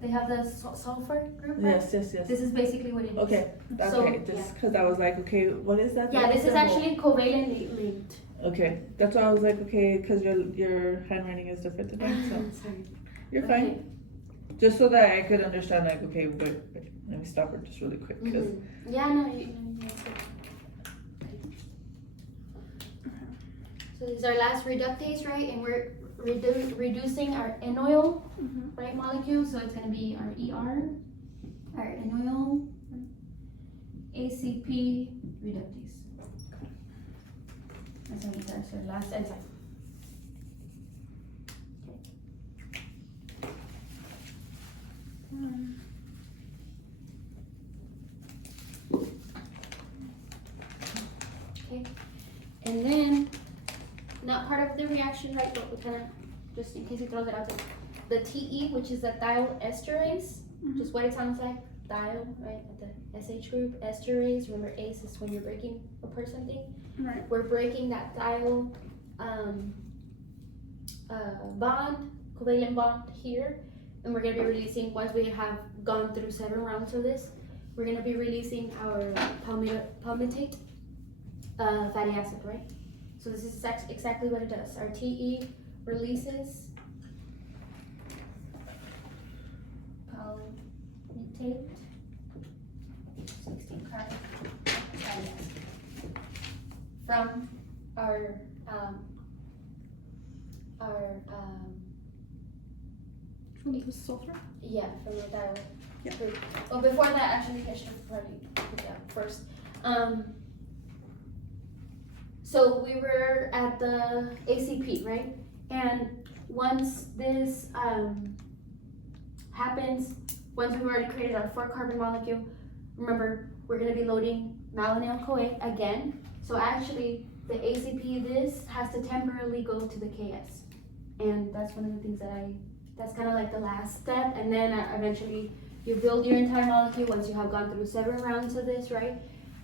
They have the sulfur group, right? Yes, yes, yes. This is basically what it is. Okay, So, okay. Just because I was like, okay, what is that? Yeah, this is symbol? actually covalently linked. Okay, that's why I was like, okay, because your handwriting is different than mine, so Sorry. you're fine. Just so that I could understand, like, okay, wait, let me stop her just really quick, because Yeah, no, that's good. So this is our last reductase, right? And we're reducing our enoyl, right, molecule. So it's going to be our ER, our enoyl ACP reductase. That's our last enzyme. Okay, and then, not part of the reaction, right, but we kind of, just in case he throws it out there, the TE, which is the thiol esterase, just what it sounds like, thiol, right, at the SH group, esterase, remember ACE is when you're breaking apart something. Right. We're breaking that thiol bond, covalent bond here, and we're going to be releasing, once we have gone through 7 rounds of this, we're going to be releasing our palmitate fatty acid, right? So this is exactly what it does. Our TE releases acetate, 16 carbon fatty acid from our From the sulfur? yeah, from the diol. Yeah. Well, before that, actually, I should have probably put that first. So we were at the ACP, right? And once this happens, once we've already created our 4-carbon molecule, remember, we're going to be loading malonyl-CoA again. So actually, the ACP, this has to temporarily go to the KS. And that's one of the things that's kind of like the last step. And then eventually, you build your entire molecule once you have gone through several rounds of this, right?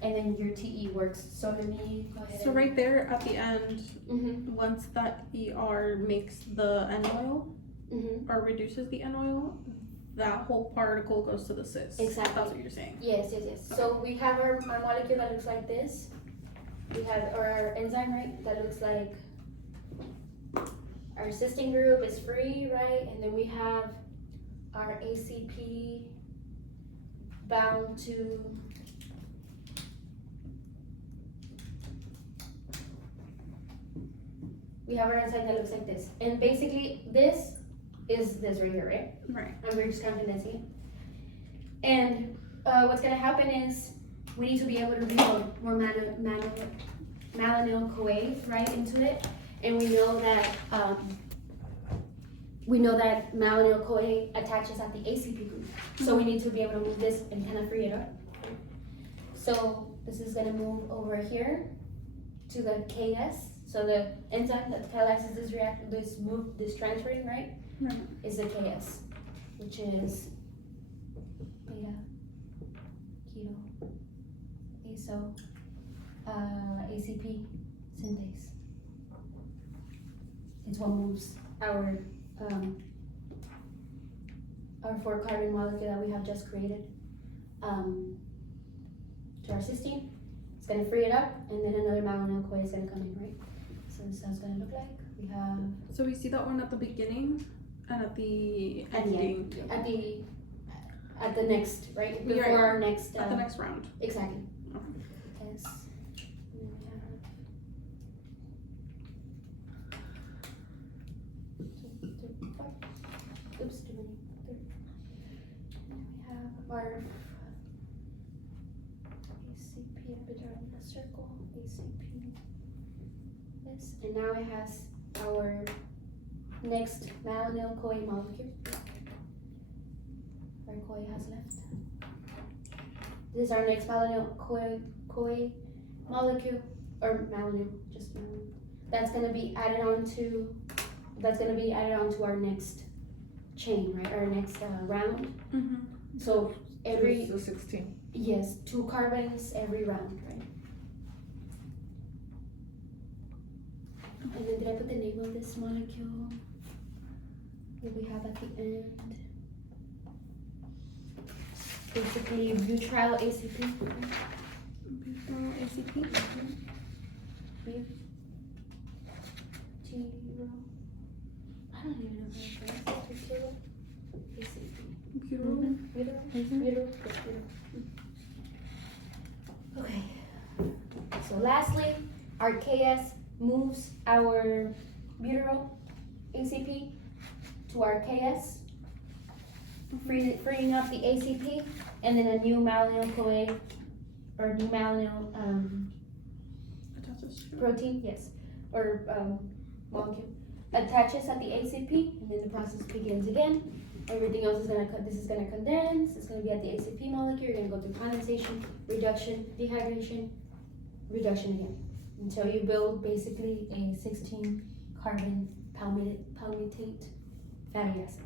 And then your TE works. So let me go ahead. So right there at the end, Mm-hmm. once that ER makes the N oil Mm-hmm. or reduces the N oil, that whole particle goes to the cis. Exactly. That's what you're saying. Yes. So we have our molecule that looks like this. We have our enzyme, right? That looks like our cysteine group is free, right? And then we have our ACP bound to we have our enzyme that looks like this. And basically this is this right here, right? Right. And we're just kind of condensing it. And what's gonna happen is we need to be able to reload more malonyl-CoA right into it. And we know that malonyl-CoA attaches at the ACP group. So we need to be able to move this and kind of free it up. So this is gonna move over here to the KS. So the enzyme that catalyzes this transferring, right? Right. Is the KS, which is beta, keto, azo, ACP synthase. It's what moves our 4-carbon molecule that we have just created to our cysteine. It's gonna free it up, and then another malonyl-CoA is gonna come in, right? So this is how it's gonna look like. We have So we see that one at the beginning and at the At the ending. at the next, right? Yeah, Before our next At the next round. exactly. Okay. Yes. And then we have oops, too many. And then we have our ACP a bit around the circle. ACP. This, and now it has our next malonyl-CoA molecule. Our CoA has left. This is our next malonyl-CoA molecule, or malonyl, just malonyl. That's gonna be added on to our next chain, right? Our next round. Mm-hmm. So every So 16. yes, 2 carbons every round, right? And then did I put the name of this molecule that we have at the end? Basically, butyryl ACP. ACP. I don't even know how to pronounce it. ACP. Butyryl. Butyryl. Okay. So lastly, our KS moves our butyryl ACP to our KS, freeing up the ACP, and then a new malonyl-CoA or new malonyl protein, yes, or molecule attaches at the ACP, and then the process begins again. Everything else is this is gonna condense. It's gonna be at the ACP molecule. You're gonna go through condensation, reduction, dehydration, reduction again, until you build basically a 16-carbon palmitate fatty acid.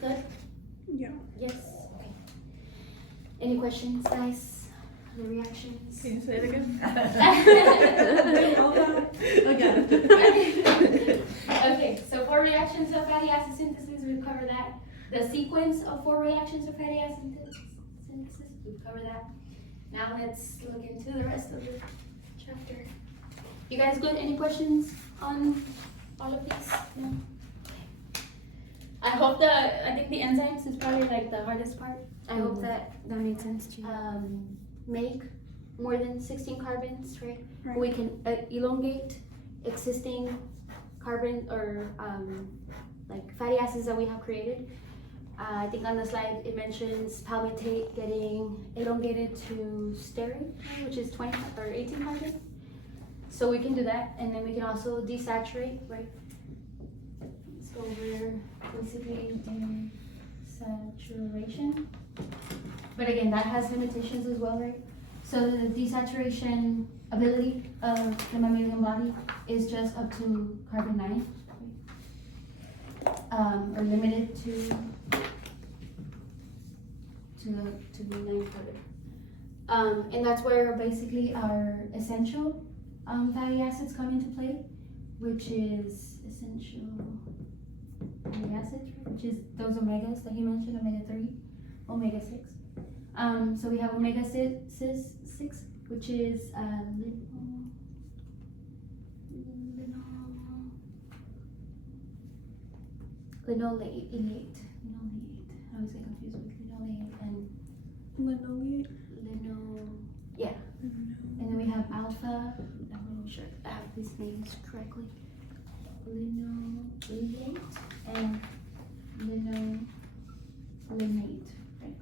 Good? Yeah. Yes? Okay. Any questions, guys? Any reactions? Can you say it again? Again. Okay, so 4 reactions of fatty acid synthesis, we've covered that. The sequence of 4 reactions of fatty acid synthesis, we've covered that. Now let's look into the rest of the chapter. You guys good? Any questions on all of these? No? I think the enzymes is probably like the hardest part. I hope that made sense to you. Make more than 16 carbons, right? Right. We can elongate existing carbon or like fatty acids that we have created. I think on the slide it mentions palmitate getting elongated to stearate, which is 20 or 18 carbon. So we can do that, and then we can also desaturate, right? So we're basically desaturation. But again, that has limitations as well, right? So the desaturation ability of the mammalian body is just up to carbon 9, or limited to the 9 carbon. And that's where basically our essential fatty acids come into play, which is essential fatty acids, which is those omegas that he mentioned, omega-3, omega-6. So we have omega-6, which is linoleate. I always get confused with linoleate and Linoleate. yeah. And then we have alpha. I'm not sure I have these names correctly. Linoleate and linolenate. Right.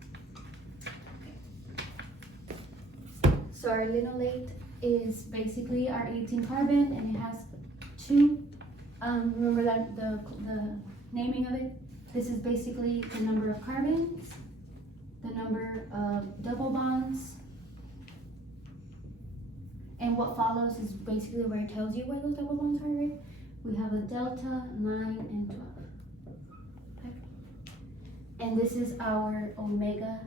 Okay. So our linoleate is basically our 18 carbon, and it has 2. Remember that the naming of it. This is basically the number of carbons, the number of double bonds, and what follows is basically where it tells you where those double bonds are, right? We have a delta, 9, and 12. Okay. And this is our omega-6.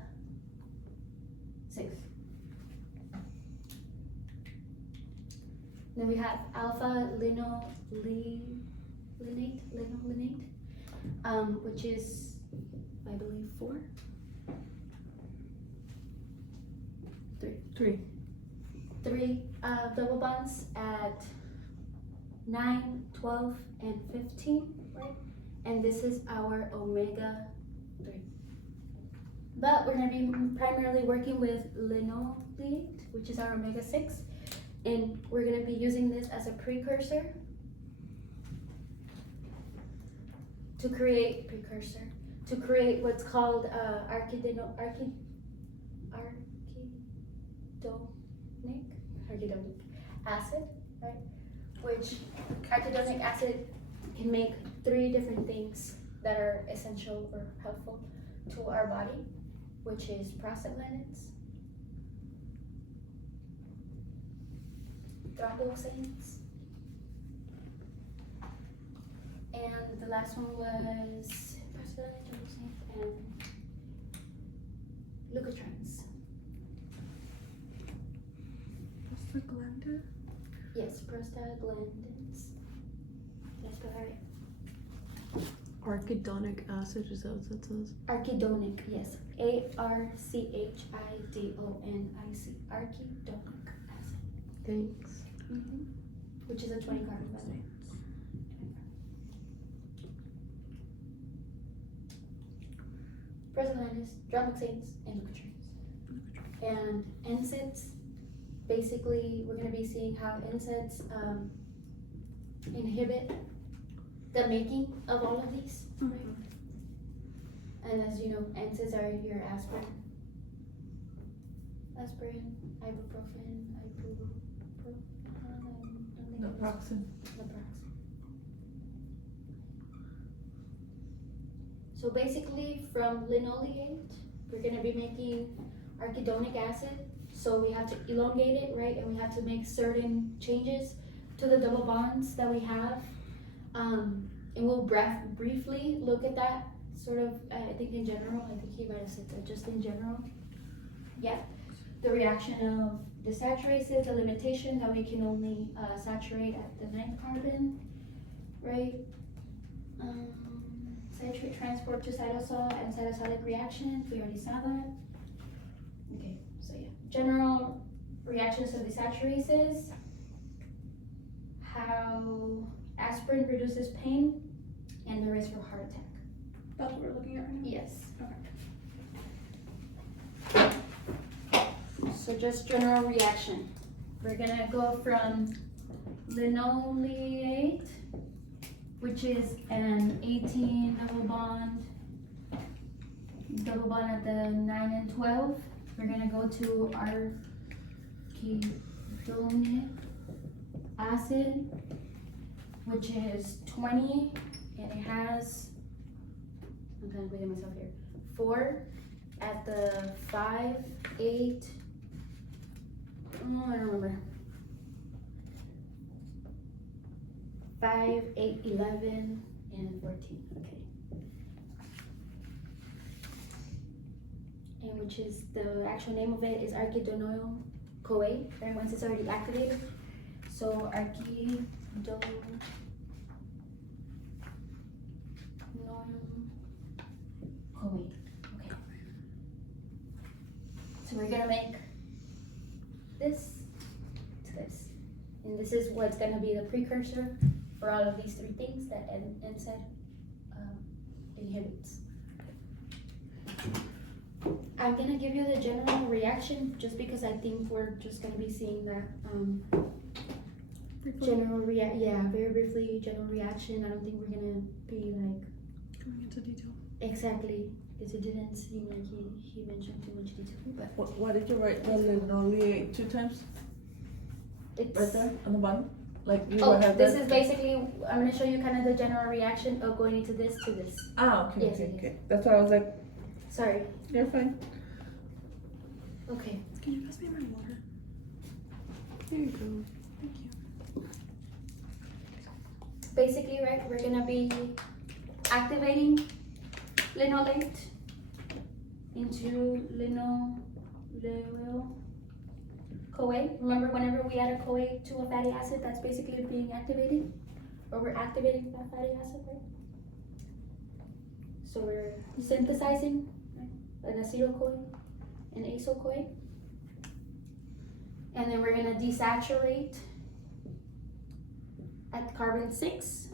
Then we have alpha linolenate, which is, I believe, 4. 3 double bonds at 9, 12, and 15, right? And this is our omega-3. But we're going to be primarily working with linoleate, which is our omega-6, and we're going to be using this as a precursor to create what's called arachidonic acid, right? Which arachidonic acid can make 3 different things that are essential or helpful to our body, which is prostaglandins, thromboxanes, and the last one was prostaglandins and leukotrienes. Prostaglandin? Yes, prostaglandins. That's right. Arachidonic acid, is that what that says? Arachidonic, yes. ARCHIDONIC. Arachidonic acid. Thanks. Which is a 20 carbon, by the way. Prostaglandins, thromboxanes, and leukotrienes. And NSAIDs. Basically, we're going to be seeing how NSAIDs inhibit the making of all of these, right? And as you know, NSAIDs are your aspirin, ibuprofen, naproxen. So basically, from linoleate, we're going to be making arachidonic acid. So we have to elongate it, right? And we have to make certain changes to the double bonds that we have. And we'll briefly look at that sort of, I think in general, I think he might have said that just in general. Yeah, the reaction of desaturases, the limitation that we can only saturate at the 9th carbon, right? Citrate transport to cytosol and cytosolic reactions, we already saw that. Okay, so yeah. General reactions of desaturases, how aspirin reduces pain and the risk for heart attack. That's what we're looking at right now? Yes. Okay. So just general reaction. We're gonna go from linoleate, which is an 18 double bond at the 9 and 12. We're gonna go to arachidonic acid, which is 20, and it has, I'm kind of reading myself here, 4 at the 5, 8, I don't remember. 5, 8, 11, and 14. Okay. And which is the actual name of it is arachidonyl CoA, right? Once it's already activated. So arachidonyl CoA. Okay. So we're gonna make this to this. And this is what's gonna be the precursor for all of these 3 things that NSAID inhibits. I'm gonna give you the general reaction just because I think we're just gonna be seeing that very briefly, general reaction. I don't think we're gonna be like Going into detail. exactly, because it didn't seem like he mentioned too much detail, but What did you write the linoleate 2 times? it's Right there on the bottom? Like you oh, have this that? is basically, I'm gonna show you kind of the general reaction of going into this to this. Ah, okay, Yes, okay, yes. okay. That's why I was like, Sorry. you're fine. Okay. Can you pass me my water? There you go. Thank you. Basically, right, we're gonna be activating linolate into linoleal CoA. Remember, whenever we add a CoA to a fatty acid, that's basically being activated, or we're activating that fatty acid, right? So we're synthesizing, right, an acetyl CoA and acyl CoA, and then we're gonna desaturate at carbon 6,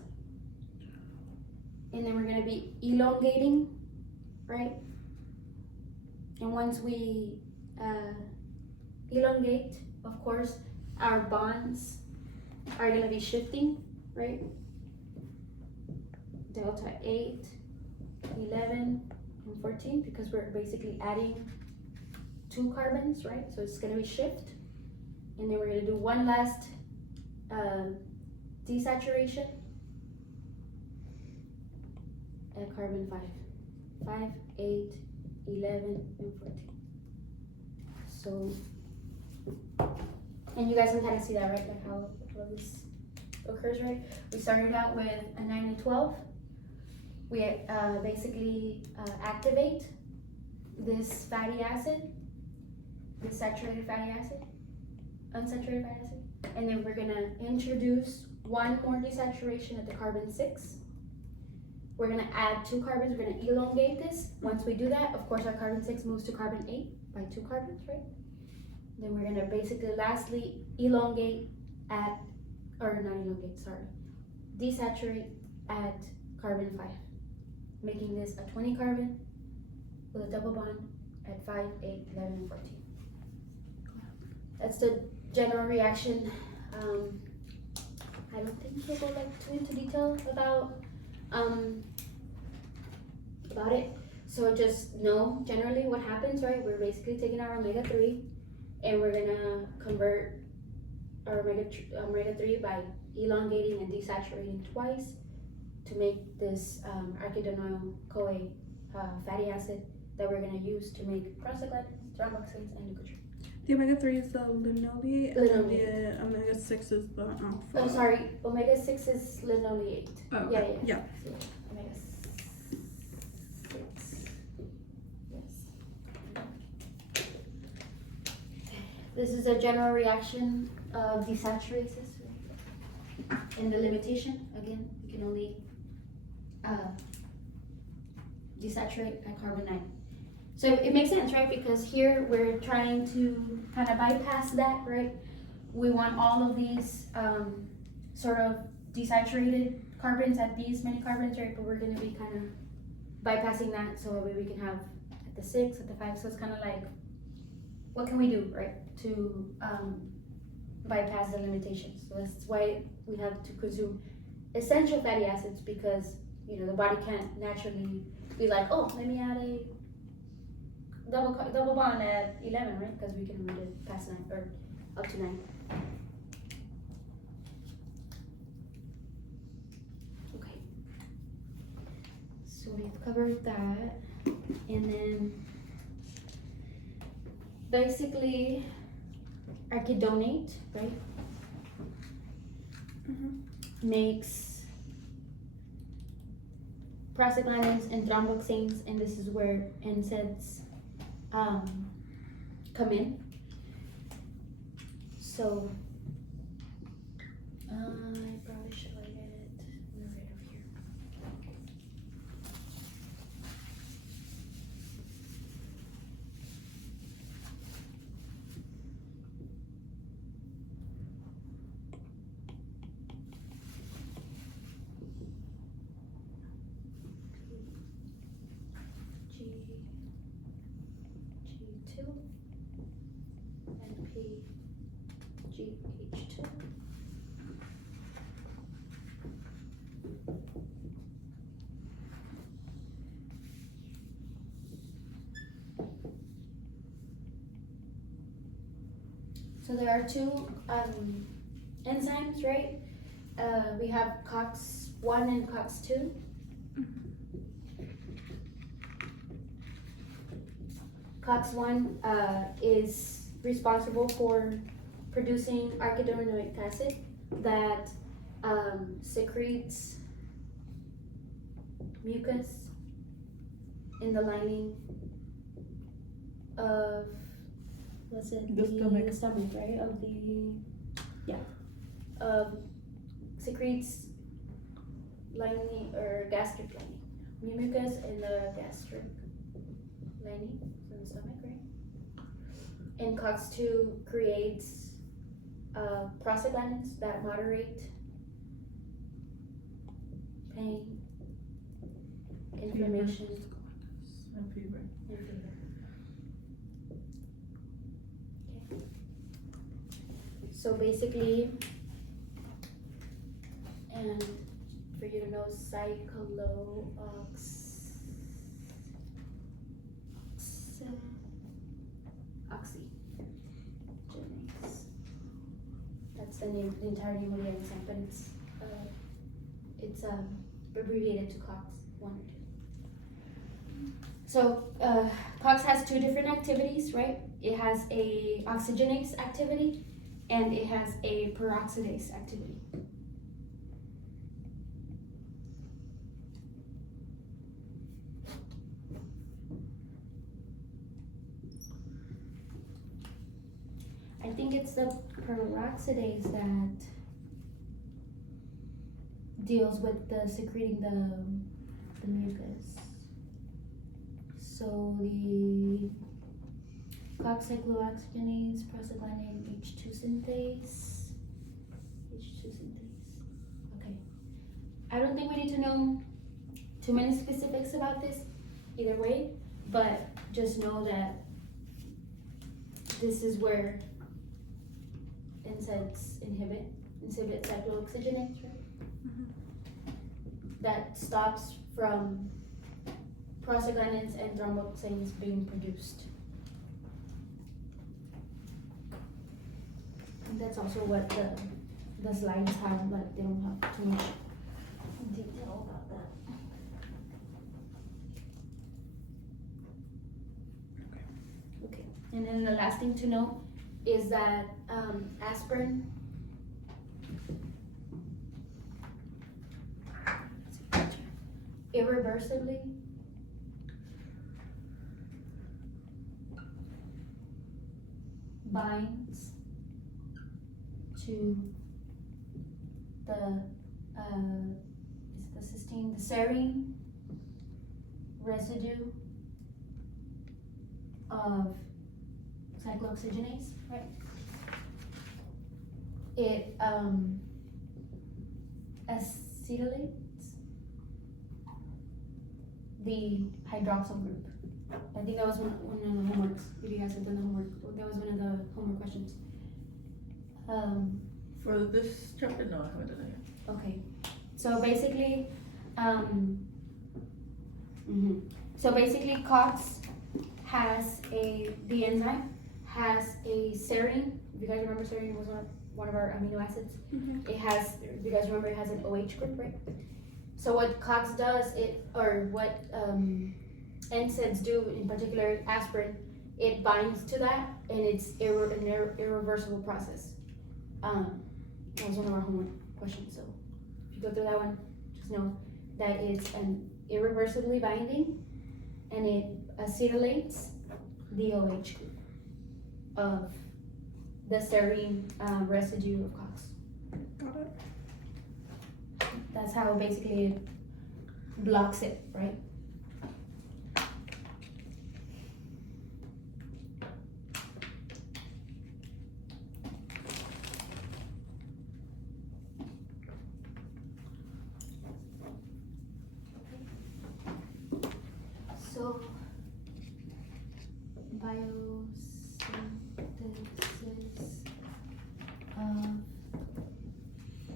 and then we're gonna be elongating, right? And once we elongate, of course, our bonds are gonna be shifting, right? Delta 8, 11, and 14, because we're basically adding 2 carbons, right? So it's gonna be shift, and then we're gonna do one last desaturation at carbon 5, 5, 8, 11, and 14. So, and you guys can kind of see that, right? Like how this occurs, right? We started out with a 9 and 12. We basically activate this fatty acid, this saturated fatty acid, unsaturated fatty acid, and then we're gonna introduce one more desaturation at the carbon 6. We're gonna add 2 carbons, we're gonna elongate this. Once we do that, of course, our carbon 6 moves to carbon 8 by 2 carbons, right? Then we're gonna basically lastly elongate at, or not elongate, sorry, desaturate at carbon 5, making this a 20 carbon with a double bond at 5, 8, 11, and 14. That's the general reaction. I don't think we'll go like too into detail about it. So just know generally what happens, right? We're basically taking our omega-3 and we're gonna convert our omega-3 by elongating and desaturating twice to make this arachidonyl CoA fatty acid that we're gonna use to make prostaglandins, thromboxanes, and leukotriene. The omega-3 is the linoleate, and then the omega-6 is the Oh, sorry, omega-6 is linoleate. Oh, Yeah, okay. yeah. Yeah. So, omega-6. Yes. This is a general reaction of desaturases. And the limitation, again, we can only desaturate at carbon 9. So it makes sense, right? Because here we're trying to kind of bypass that, right? We want all of these sort of desaturated carbons at these many carbons, right? But we're going to be kind of bypassing that so that way we can have at the 6, at the 5. So it's kind of like, what can we do, right, to bypass the limitations? So that's why we have to consume essential fatty acids, because you know the body can't naturally be like, oh, let me add a double bond at 11, right? Because we can read it past 9 or up to 9. Okay. So we've covered that, and then basically arachidonate, right? Makes prostaglandins and thromboxanes, and this is where NSAIDs come in. So I probably should write it right over here. G2 and PGH2. So there are 2 enzymes, right? We have COX-1 and COX-2. COX-1 is responsible for producing arachidonic acid that secretes mucus in the lining of, what's it? The stomach. The stomach, right? Of the, secretes lining or gastric lining. Mucus in the gastric lining in the stomach, right? And COX-2 creates prostaglandins that moderate pain, inflammation, And fever. and fever. Okay. So basically, and for you to know, oxygenase. That's the name, the entire name of the enzyme, but it's abbreviated to COX-1 or 2. So COX has 2 different activities, right? It has a oxygenase activity and it has a peroxidase activity. I think it's the peroxidase that deals with the secreting the mucus. So the coxyclohydrogenase, prostaglandin, H2 synthase. Okay. I don't think we need to know too many specifics about this either way, but just know that this is where NSAIDs inhibit cyclooxygenase, right? That stops from prostaglandins and thromboxanes being produced. And that's also what the slides have, but they don't have too much detail about that. Okay. And then the last thing to know is that aspirin irreversibly binds to the the serine residue of cyclooxygenase, right? It acetylates the hydroxyl group. I think that was one of the homeworks. If you guys have done the homework, that was one of the homework questions. For this chapter, no, I haven't done it yet. Okay, so basically, so basically, COX has the enzyme has a serine. If you guys remember, serine was one of our amino acids. Mm-hmm. It has, if you guys remember, it has an OH group, right? So what COX does, what NSAIDs do, in particular aspirin, it binds to that, and it's an irreversible process. That was one of our homework questions. So if you go through that one, just know that it's an irreversibly binding, and it acetylates the OH group of the serine residue of COX. Got it. That's how basically it blocks it, right? So, biosynthesis of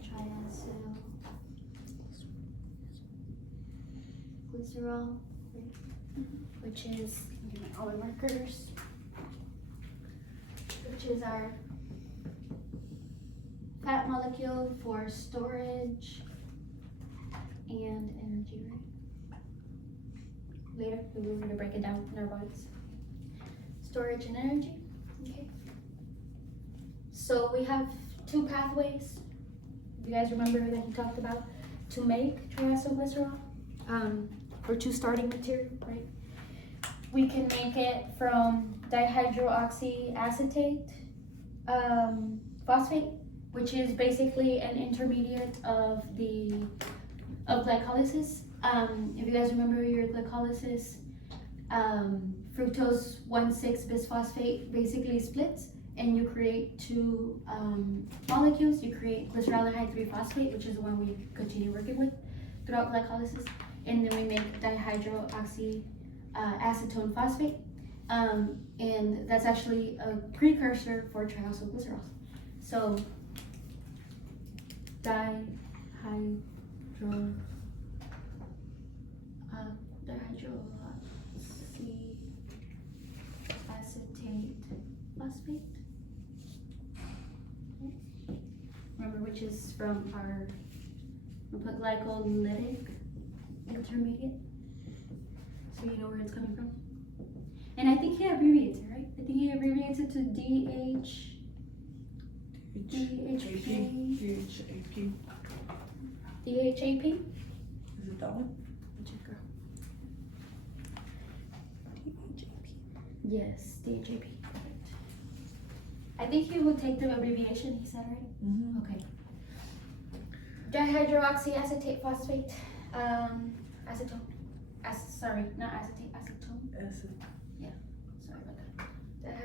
triacylglycerol, which is all the markers, which is our fat molecule for storage and energy, right? Later, we will to break it down in our bodies. Storage and energy, okay. So we have two pathways, if you guys remember that he talked about, to make triacylglycerol, or two starting material, right? We can make it from dihydroxyacetate phosphate, which is basically an intermediate of glycolysis. If you guys remember your glycolysis, fructose 1,6 bisphosphate basically splits, and you create two molecules. You create glyceraldehyde 3-phosphate, which is the one we continue working with throughout glycolysis, and then we make dihydroxyacetone phosphate, and that's actually a precursor for triacylglycerol. So dihydroxyacetate phosphate. Remember, which is from our glycolytic intermediate, so you know where it's coming from. And I think he abbreviates it, right? I think he abbreviates it to DHAP. DHAP. Is it that one? Yes, DHAP. Perfect. I think he will take the abbreviation. He said, right? Mm-hmm. Okay. Dihydroxyacetate phosphate, acetone. Sorry, not acetate, acetone. Acid. Yeah, sorry about that.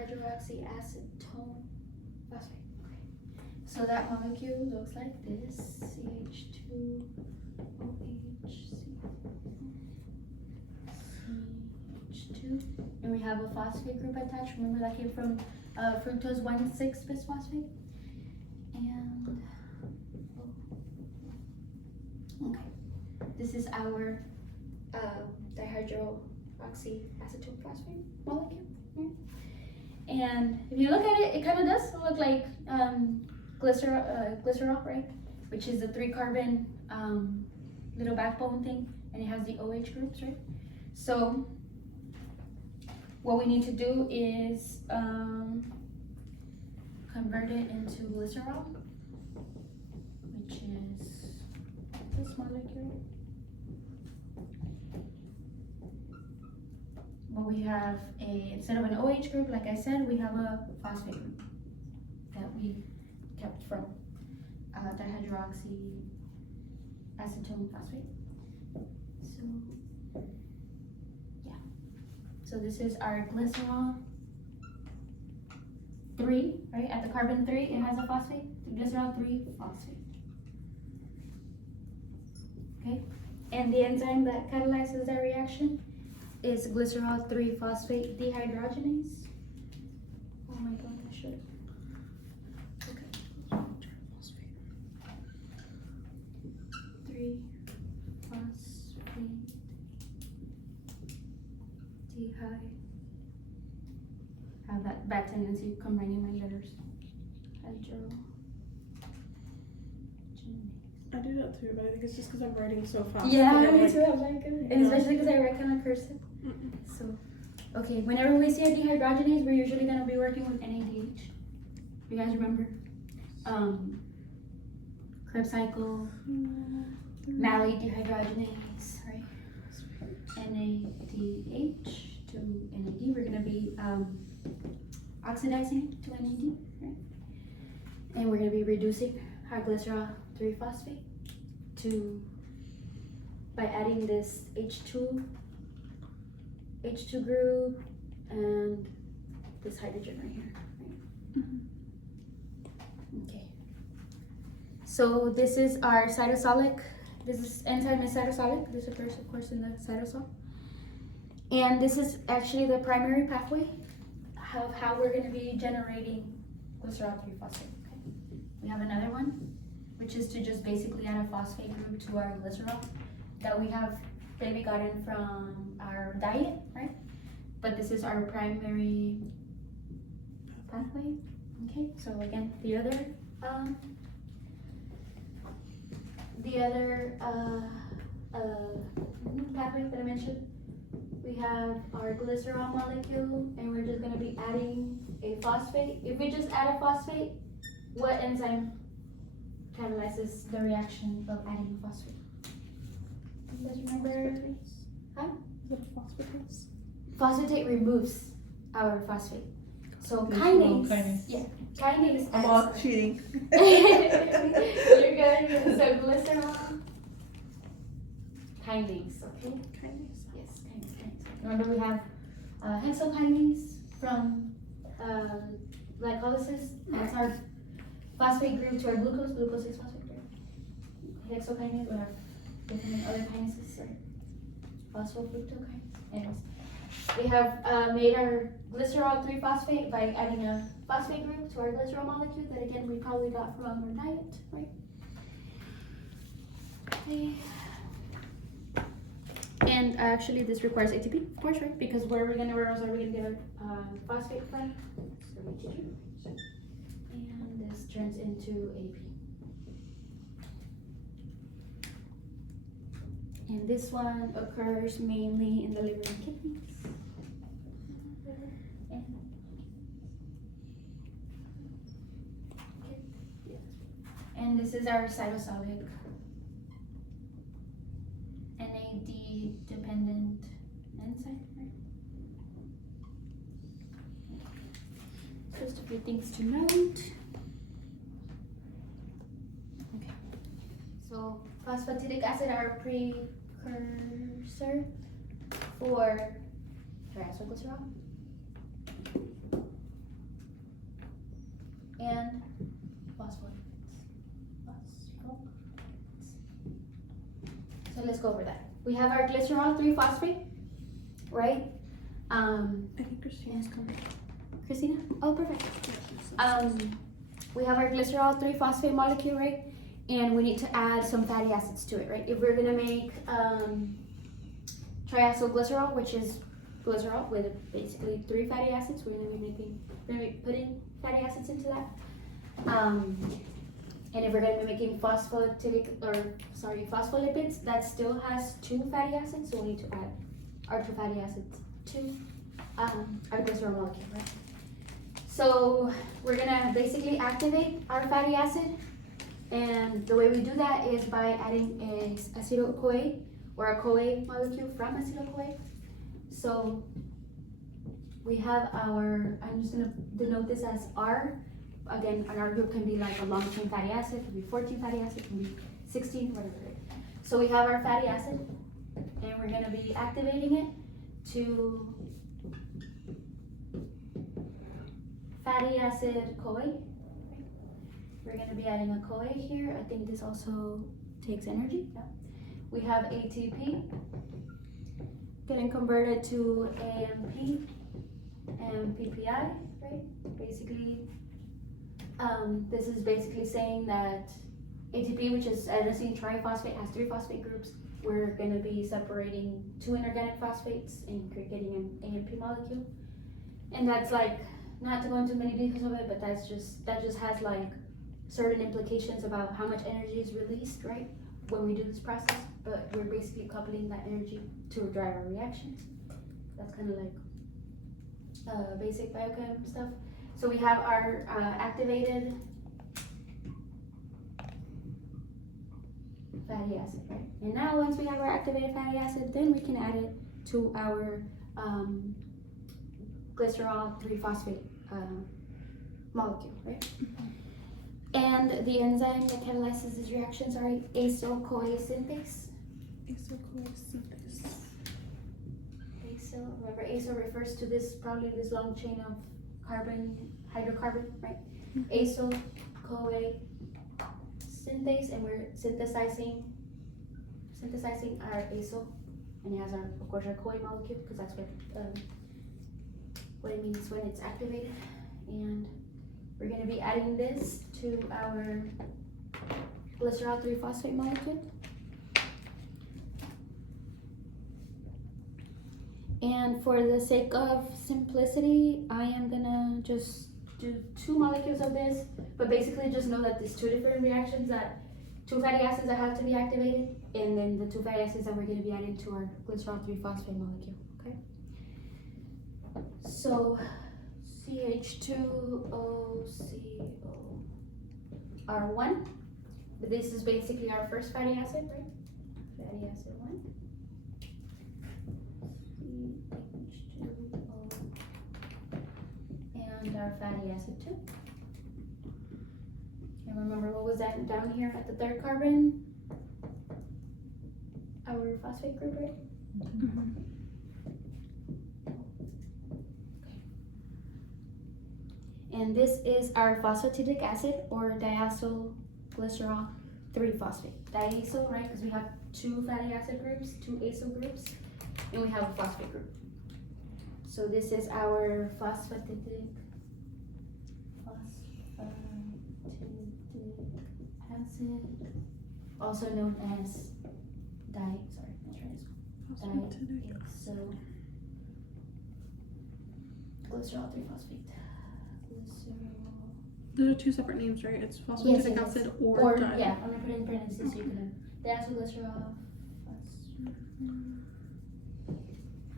Dihydroxyacetone phosphate. Okay. So that molecule looks like this: CH2OH, and we have a phosphate group attached. Remember that came from fructose 1,6 bisphosphate. And okay, this is our dihydroxyacetone phosphate molecule. Right? And if you look at it, it kind of does look like glycerol, right? Which is a 3-carbon little backbone thing, and it has the OH groups, right? So what we need to do is convert it into glycerol, which is this molecule. But we have instead of an OH group, like I said, we have a phosphate group that we kept from dihydroxyacetone phosphate. So, yeah. So this is our glycerol 3, right? At the carbon 3, it has a phosphate. The glycerol 3 phosphate. Okay. And the enzyme that catalyzes that reaction is glycerol 3-phosphate dehydrogenase. Oh my god, I should. Okay. 3-phosphate dehydrogenase. I have that bad tendency of combining my letters. Hydrogenase. I do that too, but I think it's just because I'm writing so fast. Yeah, that I'm me like, too. I'm like, and especially because I write kind of cursive. So, okay, whenever we see a dehydrogenase, we're usually gonna be working with NADH. You guys remember? Krebs cycle, malate dehydrogenase, right? NADH to NAD. We're gonna be oxidizing it to NAD, right? And we're gonna be reducing our glycerol 3-phosphate by adding this H2 group and this hydrogen right here, right? Okay. So this is our cytosolic. This enzyme is cytosolic. This occurs, of course, in the cytosol. And this is actually the primary pathway of how we're going to be generating glycerol 3-phosphate. Okay. We have another one, which is to just basically add a phosphate group to our glycerol that we have maybe gotten from our diet, right? But this is our primary pathway. Okay, so again, the other pathway that I mentioned, we have our glycerol molecule, and we're just going to be adding a phosphate. If we just add a phosphate, what enzyme catalyzes the reaction of adding a phosphate? You guys remember? Huh? Is it phospholipids? Phosphatate removes our phosphate. So Glycerol kinase. Yeah, kinase. I'm all cheating. You're good. So glycerol kinase, okay? Kinase. Yes, kinase. Remember we have hexokinase from glycolysis. That's our phosphate group to our glucose 6-phosphate group. Hexokinase, we have different other kinases, right? Phosphofructokinase. Anyways, we have made our glycerol 3-phosphate by adding a phosphate group to our glycerol molecule that again we probably got from our diet, right? Okay. And actually this requires ATP, of course, right? Because where else are we gonna get our phosphate from? So ATP. And this turns into AP. And this one occurs mainly in the liver and kidneys. And this is our cytosolic NAD dependent enzyme, right? Just a few things to note. Okay. So phosphatidic acid are precursor for triacylglycerol and phospholipids. So let's go over that. We have our glycerol 3-phosphate, right? I think Christina's coming. Christina? Oh, perfect. We have our glycerol 3-phosphate molecule, right? And we need to add some fatty acids to it, right? If we're gonna make triacylglycerol, which is glycerol with basically 3 fatty acids, we're gonna be putting fatty acids into that. And if we're gonna be making phospholipids, that still has 2 fatty acids, so we need to add our 2 fatty acids to our glycerol molecule, right? So we're gonna basically activate our fatty acid, and the way we do that is by adding a acetyl-CoA or a CoA molecule from acetyl-CoA. So we have our, I'm just gonna denote this as R. Again, an R group can be like a long chain fatty acid, can be 14 fatty acid, can be 16, whatever. So we have our fatty acid, and we're gonna be activating it to fatty acid CoA. We're gonna be adding a CoA here. I think this also takes energy. Yeah. we have ATP getting converted to AMP and PPI, right? Basically, this is basically saying that ATP, which is adenosine triphosphate, has 3 phosphate groups. We're going to be separating 2 inorganic phosphates and creating an AMP molecule. And that's like, not to go into many details of it, but that just has like certain implications about how much energy is released, right, when we do this process. But we're basically coupling that energy to drive our reactions. That's kind of like basic biochem stuff. So we have our activated fatty acid, right? And now once we have our activated fatty acid, then we can add it to our glycerol 3-phosphate molecule, right? And the enzyme that catalyzes these reactions are acyl-CoA synthase. Acyl-CoA synthase. Acyl, remember acyl refers to this, probably this long chain of hydrocarbon, right? Acyl-CoA synthase, and we're synthesizing our acyl, and it has our, of course, our CoA molecule, because that's what it means when it's activated. And we're going to be adding this to our glycerol 3-phosphate molecule. And for the sake of simplicity, I am gonna just do 2 molecules of this, but basically just know that there's 2 different reactions, that 2 fatty acids that have to be activated, and then the 2 fatty acids that we're gonna be adding to our glycerol 3-phosphate molecule, okay? So, CH2OCO this is basically our first fatty acid, right? Fatty acid 1. And our fatty acid 2. And remember, what was that down here at the 3rd carbon? Our phosphate group, right? Mm-hmm. And this is our phosphatidic acid, or diacylglycerol 3-phosphate. Diacyl, right? Because we have 2 fatty acid groups, 2 acyl groups, and we have a phosphate group. So this is our phosphatidic acid, also known as diacylglycerol 3-phosphate. There are 2 separate names, right? It's phosphatidic acid or di. Yeah, I'm gonna put it in parentheses so you can diacylglycerol.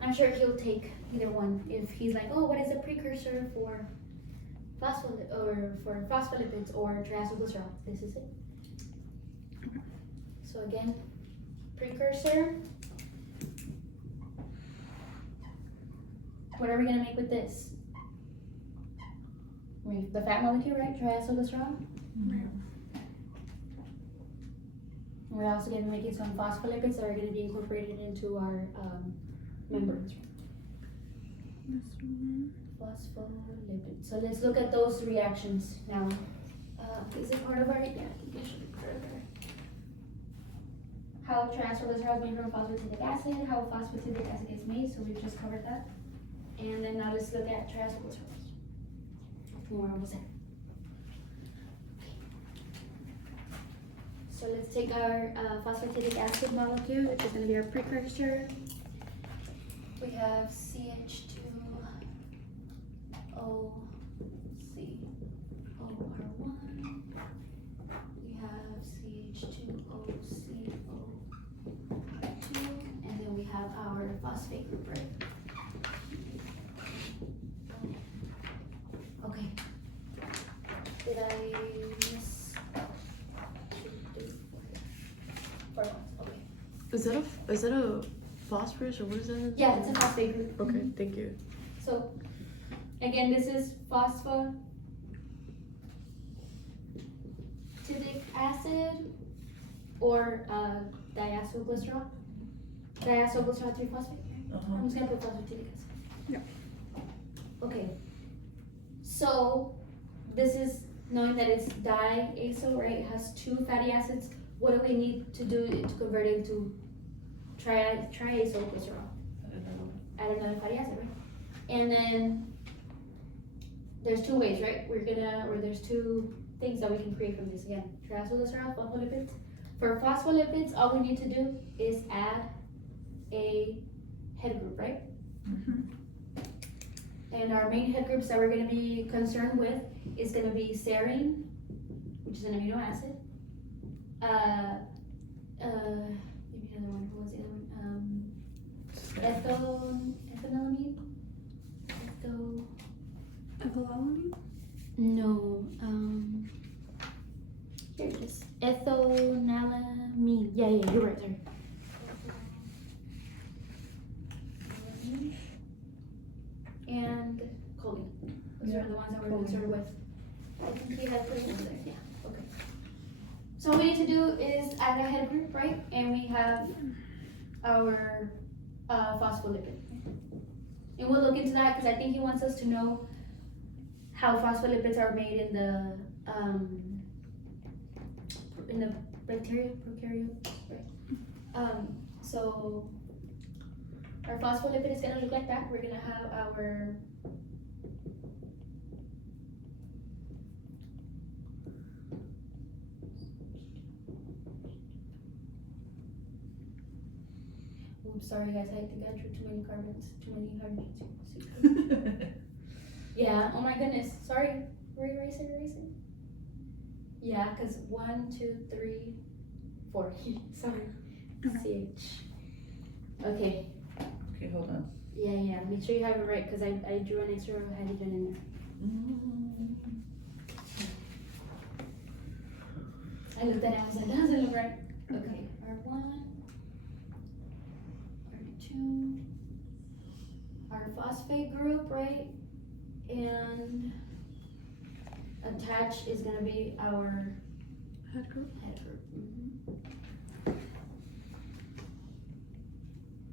I'm sure he'll take either one if he's like, oh, what is the precursor for phospholipids or triacylglycerol? This is it. So again, precursor. What are we gonna make with this? The fat molecule, right? Triacylglycerol. Right. We're also going to be making some phospholipids that are going to be incorporated into our membranes. This one. Phospholipids. So let's look at those reactions now. Is it part of our? Yeah, I think it should be part of our. How triacylglycerol is made from phosphatidic acid. How phosphatidic acid gets made. So we've just covered that. And then now let's look at triacylglycerol. Where was it? So let's take our phosphatidic acid molecule, which is going to be our precursor. We have CH2OCOR1. We have CH2OCO2, and then we have our phosphate group, right? Okay. Did I miss? 4 ones. Okay. Is that a phosphorus or what is that? Yeah, it's a phosphate group. Okay, thank you. So, again, this is phosphatidic acid or diacylglycerol. Diacylglycerol 3-phosphate. I'm just gonna put phosphatidic acid. Yeah. Okay. So this is knowing that it's diacyl, right? It has 2 fatty acids what do we need to do to convert it into triacylglycerol? Add another fatty acid, right? And then there's two ways, right? There's two things that we can create from this again. Triacylglycerol, phospholipids. For phospholipids, all we need to do is add a head group, right? Mm-hmm. And our main head groups that we're going to be concerned with is going to be serine, which is an amino acid. Give me another one. What was the other one? Ethanolamine. Ethylamine? No. Here it is. Ethanolamine. Yeah, you're right there. And choline. Those are the ones that we're concerned with. I think you had put it in there. Yeah. Okay. So all we need to do is add a head group, right? And we have our phospholipid. And we'll look into that because I think he wants us to know how phospholipids are made in the bacteria, prokaryotic, right? So our phospholipid is gonna look like that. We're gonna have our oops, sorry guys, I think I drew too many hydrogens. Yeah, oh my goodness, sorry. Erase it. Yeah, because 1, 2, 3, 4. Sorry. CH. Okay. Okay, hold on. Yeah. Make sure you have it right because I drew an extra hydrogen in there. I looked at it and I was like, that doesn't look right. Okay, R1, R2, our phosphate group, right? And attached is gonna be our Head group? head group.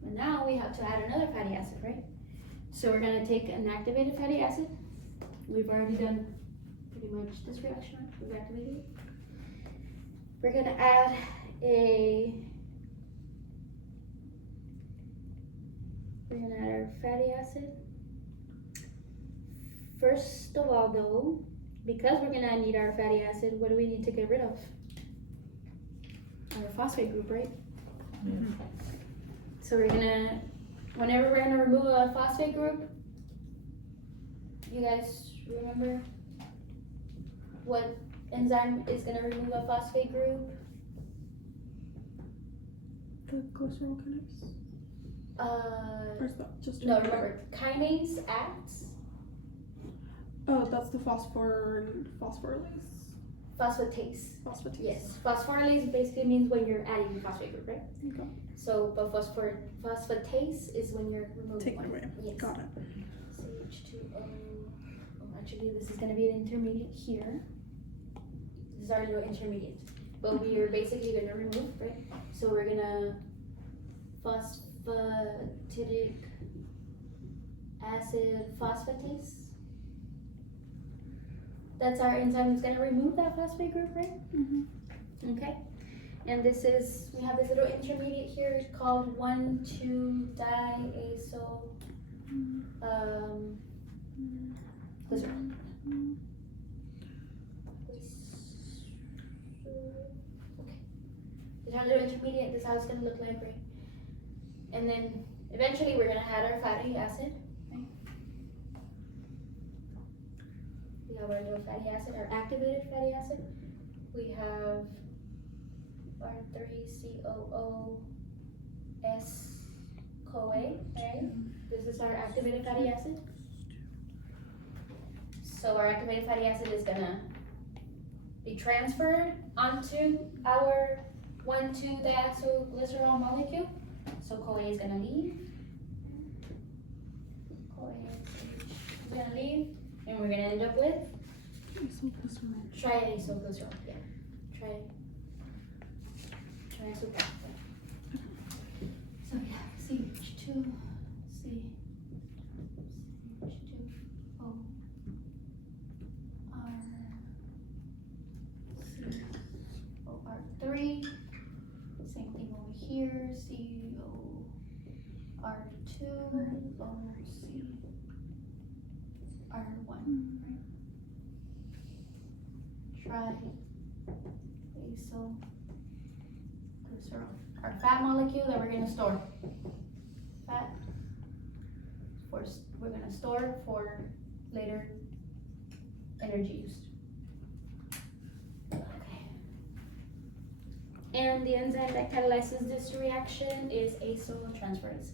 And now we have to add another fatty acid, right? So we're gonna take an activated fatty acid. We've already done pretty much this reaction, right? We've activated it. We're gonna add our fatty acid. First of all though, because we're gonna need our fatty acid, what do we need to get rid of? Our phosphate group, right? Yeah. So whenever we're gonna remove a phosphate group, you guys remember what enzyme is gonna remove a phosphate group? The glycerol kinase? Or is that just No, remember, kinase acts. Oh, that's the phosphatase. Phosphatase. Phosphatase. Yes, phosphorylase basically means when you're adding the phosphate group, right? Okay. So, but phosphatase is when you're removing Take it one. away. Yes. Got it. CH2O. Oh, actually, this is gonna be an intermediate here. This is our little intermediate, but we are basically gonna remove, right? So we're gonna phosphatidic acid phosphatase. That's our enzyme that's gonna remove that phosphate group, right? Mm-hmm. Okay. And we have this little intermediate here called 1,2-diazo glycerol. Okay. This is our little intermediate. This is how it's gonna look like, right? And then eventually we're gonna add our fatty acid. We have our little fatty acid, our activated fatty acid. We have our 3-COO-S-CoA, right? This is our activated fatty acid. So our activated fatty acid is gonna be transferred onto our 1,2-diacylglycerol molecule. So CoA is gonna leave. CoA is gonna leave. And we're gonna end up with triacylglycerol. Yeah. Triacylglycerol. So yeah, CH2, CH2O, R, C, OR3. here, COR2, OCR1, right? Triacylglycerol, our fat molecule that we're gonna store. Fat, we're gonna store for later energy use. Okay. And the enzyme that catalyzes this reaction is acetyltransferase.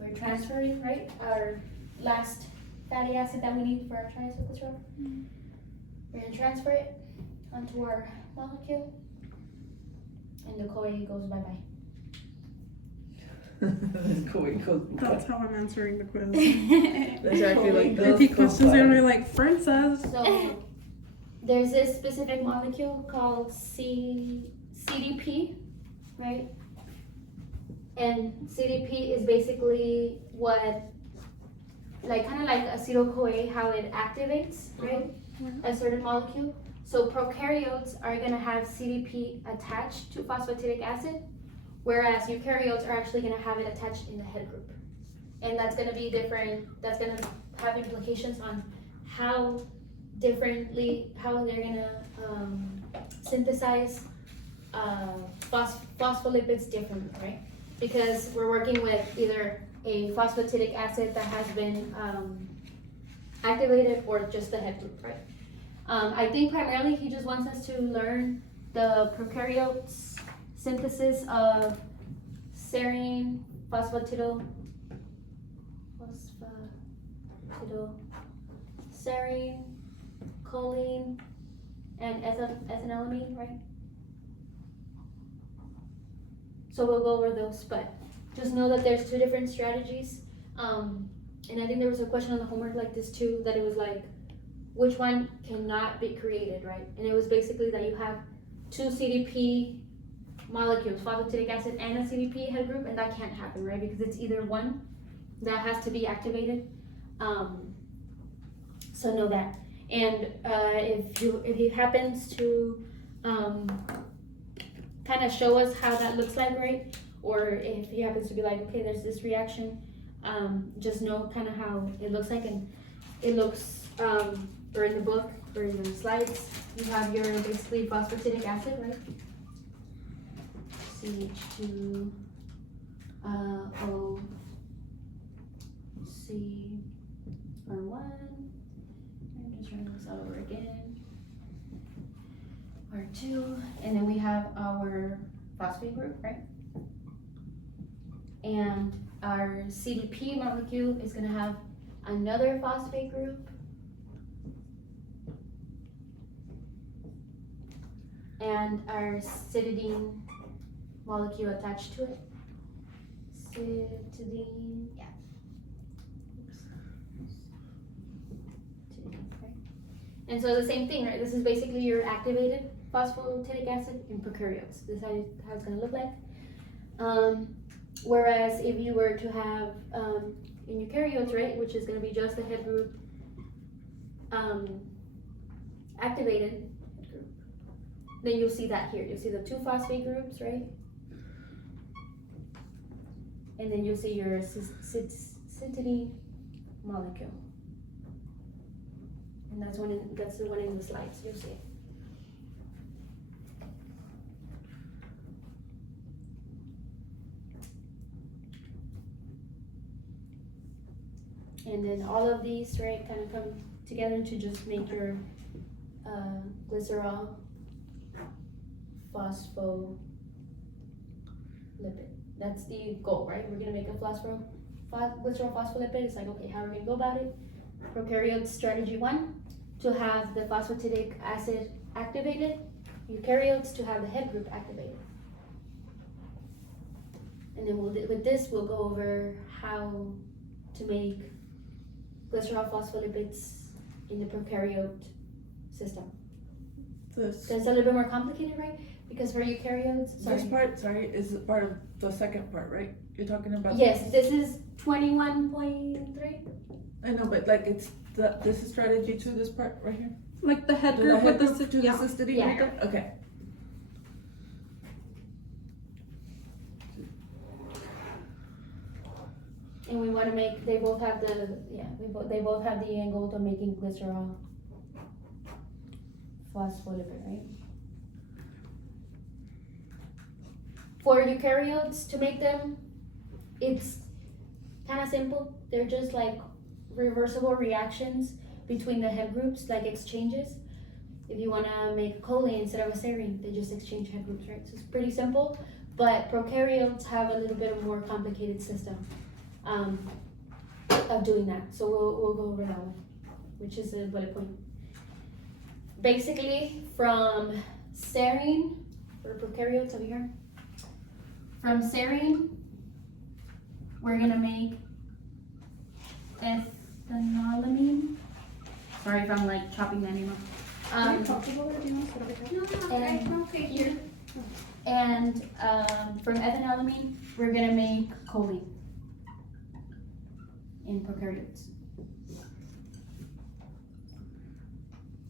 We're transferring, right, our last fatty acid that we need for our triacylglycerol. We're gonna transfer it onto our molecule, and the CoA goes bye-bye. That's how I'm answering the quiz. Exactly like I think questions are gonna be like, for instance. So there's this specific molecule called CDP, right? And CDP is basically what, like kind of like acetyl-CoA, how it activates, right? A certain molecule. So prokaryotes are gonna have CDP attached to phosphatidic acid, whereas eukaryotes are actually gonna have it attached in the head group. And that's gonna be different, that's gonna have implications on how they're gonna synthesize phospholipids differently, right? Because we're working with either a phosphatidic acid that has been activated or just the head group, right? I think primarily he just wants us to learn the prokaryotes synthesis of serine, serine, choline, and ethanolamine, right? So we'll go over those, but just know that there's two different strategies. And I think there was a question on the homework like this too, that it was like, which one cannot be created, right? And it was basically that you have two CDP molecules, phosphatidic acid and a CDP head group, and that can't happen, right? Because it's either one that has to be activated. So know that. And if he happens to kind of show us how that looks like, right? Or if he happens to be like, okay, there's this reaction, just know kind of how it looks like. And it looks, or in the book, or in the slides, you have your basically phosphatidic acid, right? CH2, O, C, R1. I'm just running this out over again. R2, and then we have our phosphate group, right? And our CDP molecule is going to have another phosphate group. And our cytidine molecule attached to it. Cytidine, yeah. Oops. Cytidine, right? And so the same thing, right? This is basically your activated phosphatidic acid in prokaryotes. This is how it's going to look like. Whereas if you were to have in eukaryotes, right, which is going to be just the head group activated head group, then you'll see that here. You'll see the two phosphate groups, right? And then you'll see your cytidine molecule. And that's the one in the slides. You'll see it. And then all of these, right, kind of come together to just make your glycerol phospholipid. That's the goal, right? We're gonna make a glycerol phospholipid. It's like, okay, how are we gonna go about it? Prokaryote strategy 1, to have the phosphatidic acid activated. Eukaryotes to have the head group activated. And then with this, we'll go over how to make glycerol phospholipids in the prokaryote system. So it's a little bit more complicated, right? Because for eukaryotes, This part, is part of the second part, right? You're talking about. Yes, this is 21.3. I know, but like this is strategy 2, this part right here. Like the head group with the cytidine right there? Okay. and we want to make, they both have the, they both have the end goal of making glycerol phospholipid, right? For eukaryotes, to make them, it's kind of simple. They're just like reversible reactions between the head groups, like exchanges. If you want to make a choline instead of a serine, they just exchange head groups, right? So it's pretty simple, but prokaryotes have a little bit of more complicated system of doing that. So we'll go over that one, which is a bullet point. Basically, from serine, for prokaryotes over here, from serine, we're gonna make ethanolamine. Sorry if I'm like chopping that name up. Are you comfortable there? Do you want to sit over here? I'm okay here. And from ethanolamine, we're gonna make choline in prokaryotes.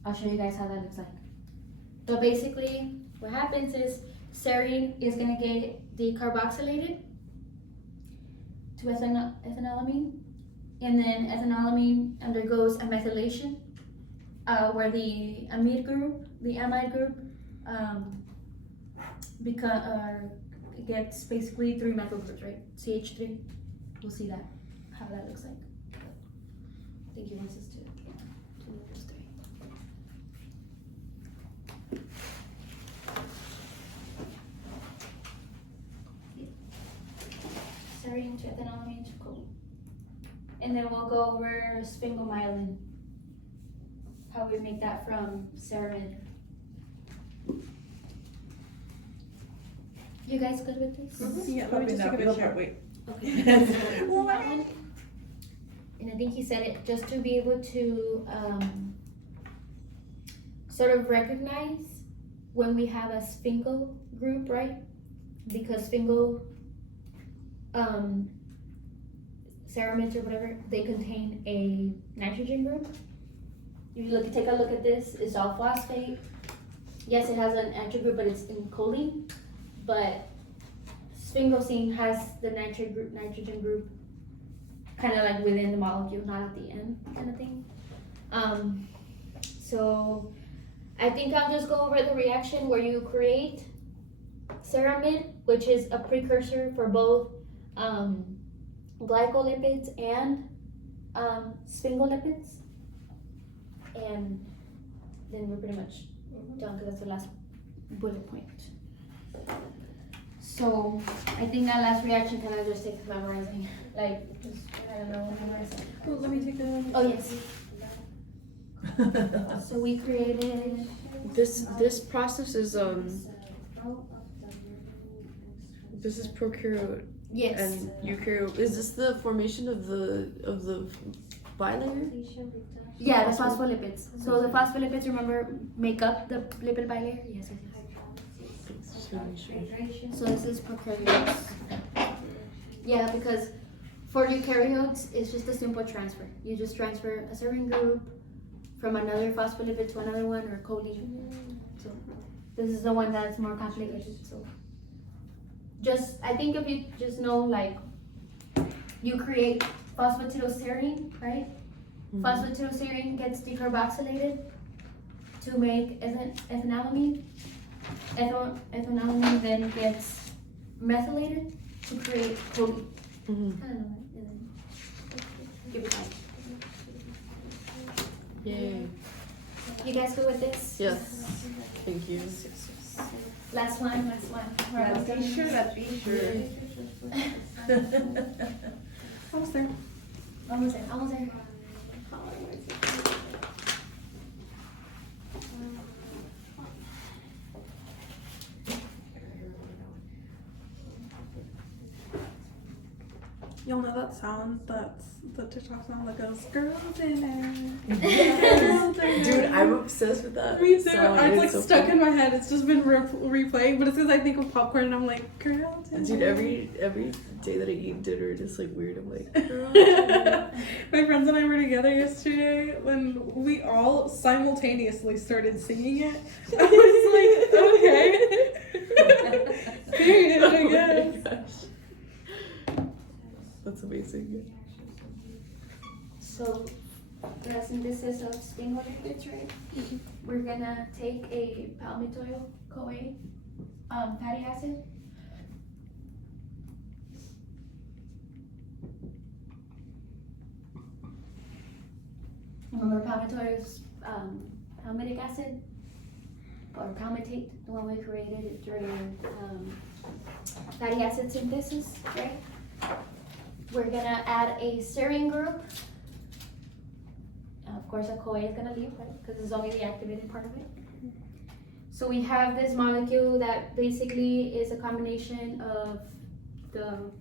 I'll show you guys how that looks like. So basically, what happens is serine is gonna get decarboxylated to ethanolamine, and then ethanolamine undergoes a methylation, where the amide group gets basically 3 methyl groups, right? CH3. We'll see that, how that looks like. I think he wants us to do those 3. Serine to ethanolamine to choline. And then we'll go over sphingomyelin, how we make that from ceramide. You guys good with this? Yeah, let me just take a Little picture. part, wait. Okay. One. And I think he said it just to be able to sort of recognize when we have a sphingo group, right? Because sphingo ceramides or whatever, they contain a nitrogen group. If you take a look at this, it's all phosphate. Yes, it has an nitrogen group, but it's in choline. But sphingosine has the nitrogen group kind of like within the molecule, not at the end kind of thing. So I think I'll just go over the reaction where you create ceramide, which is a precursor for both glycolipids and sphingolipids. And then we're pretty much done because that's the last bullet point. So I think that last reaction kind of just takes memorizing. Like, just, I don't know, memorizing. Oh, let me take a. Oh, yes. So we created. This process is this is prokaryotic Yes. and eukaryotic. Is this the formation of the bilayer? Yeah, the phospholipids. So the phospholipids, remember, make up the lipid bilayer? Yes, yes, yes. So this is prokaryotes. Yeah, because for eukaryotes, it's just a simple transfer. You just transfer a serine group from another phospholipid to another one, or choline. So this is the one that's more complicated. So just, I think if you just know, like, you create phosphatidylserine, right? Mm-hmm. Phosphatidylserine gets decarboxylated to make ethanolamine. Ethanolamine then gets methylated to create choline. Mm-hmm. I don't know. Give it time. Yay. You guys good with this? Yes. Thank you. Last one. Be sure. Almost there. Almost there. Y'all know that sound, that's the TikTok sound that goes, girl dinner. Girl dinner. Dude, I'm obsessed with that. Me too. song. It's like so stuck funny. in my head. It's just been replaying, but it's because I think of popcorn and I'm like, girl dinner. Dude, every day that I eat dinner, it's like weird. I'm like, girl dinner. My friends and I were together yesterday when we all simultaneously started singing it. I was like, okay. Period, I guess. That's amazing. So the synthesis of sphingolipids, right? We're gonna take a palmitoyl-CoA fatty acid. Remember palmitoyl is palmitic acid or palmitate, the one we created during fatty acid synthesis, right? We're gonna add a serine group. Of course, a CoA is gonna leave, right? Because it's only the activated part of it. So we have this molecule that basically is a combination of the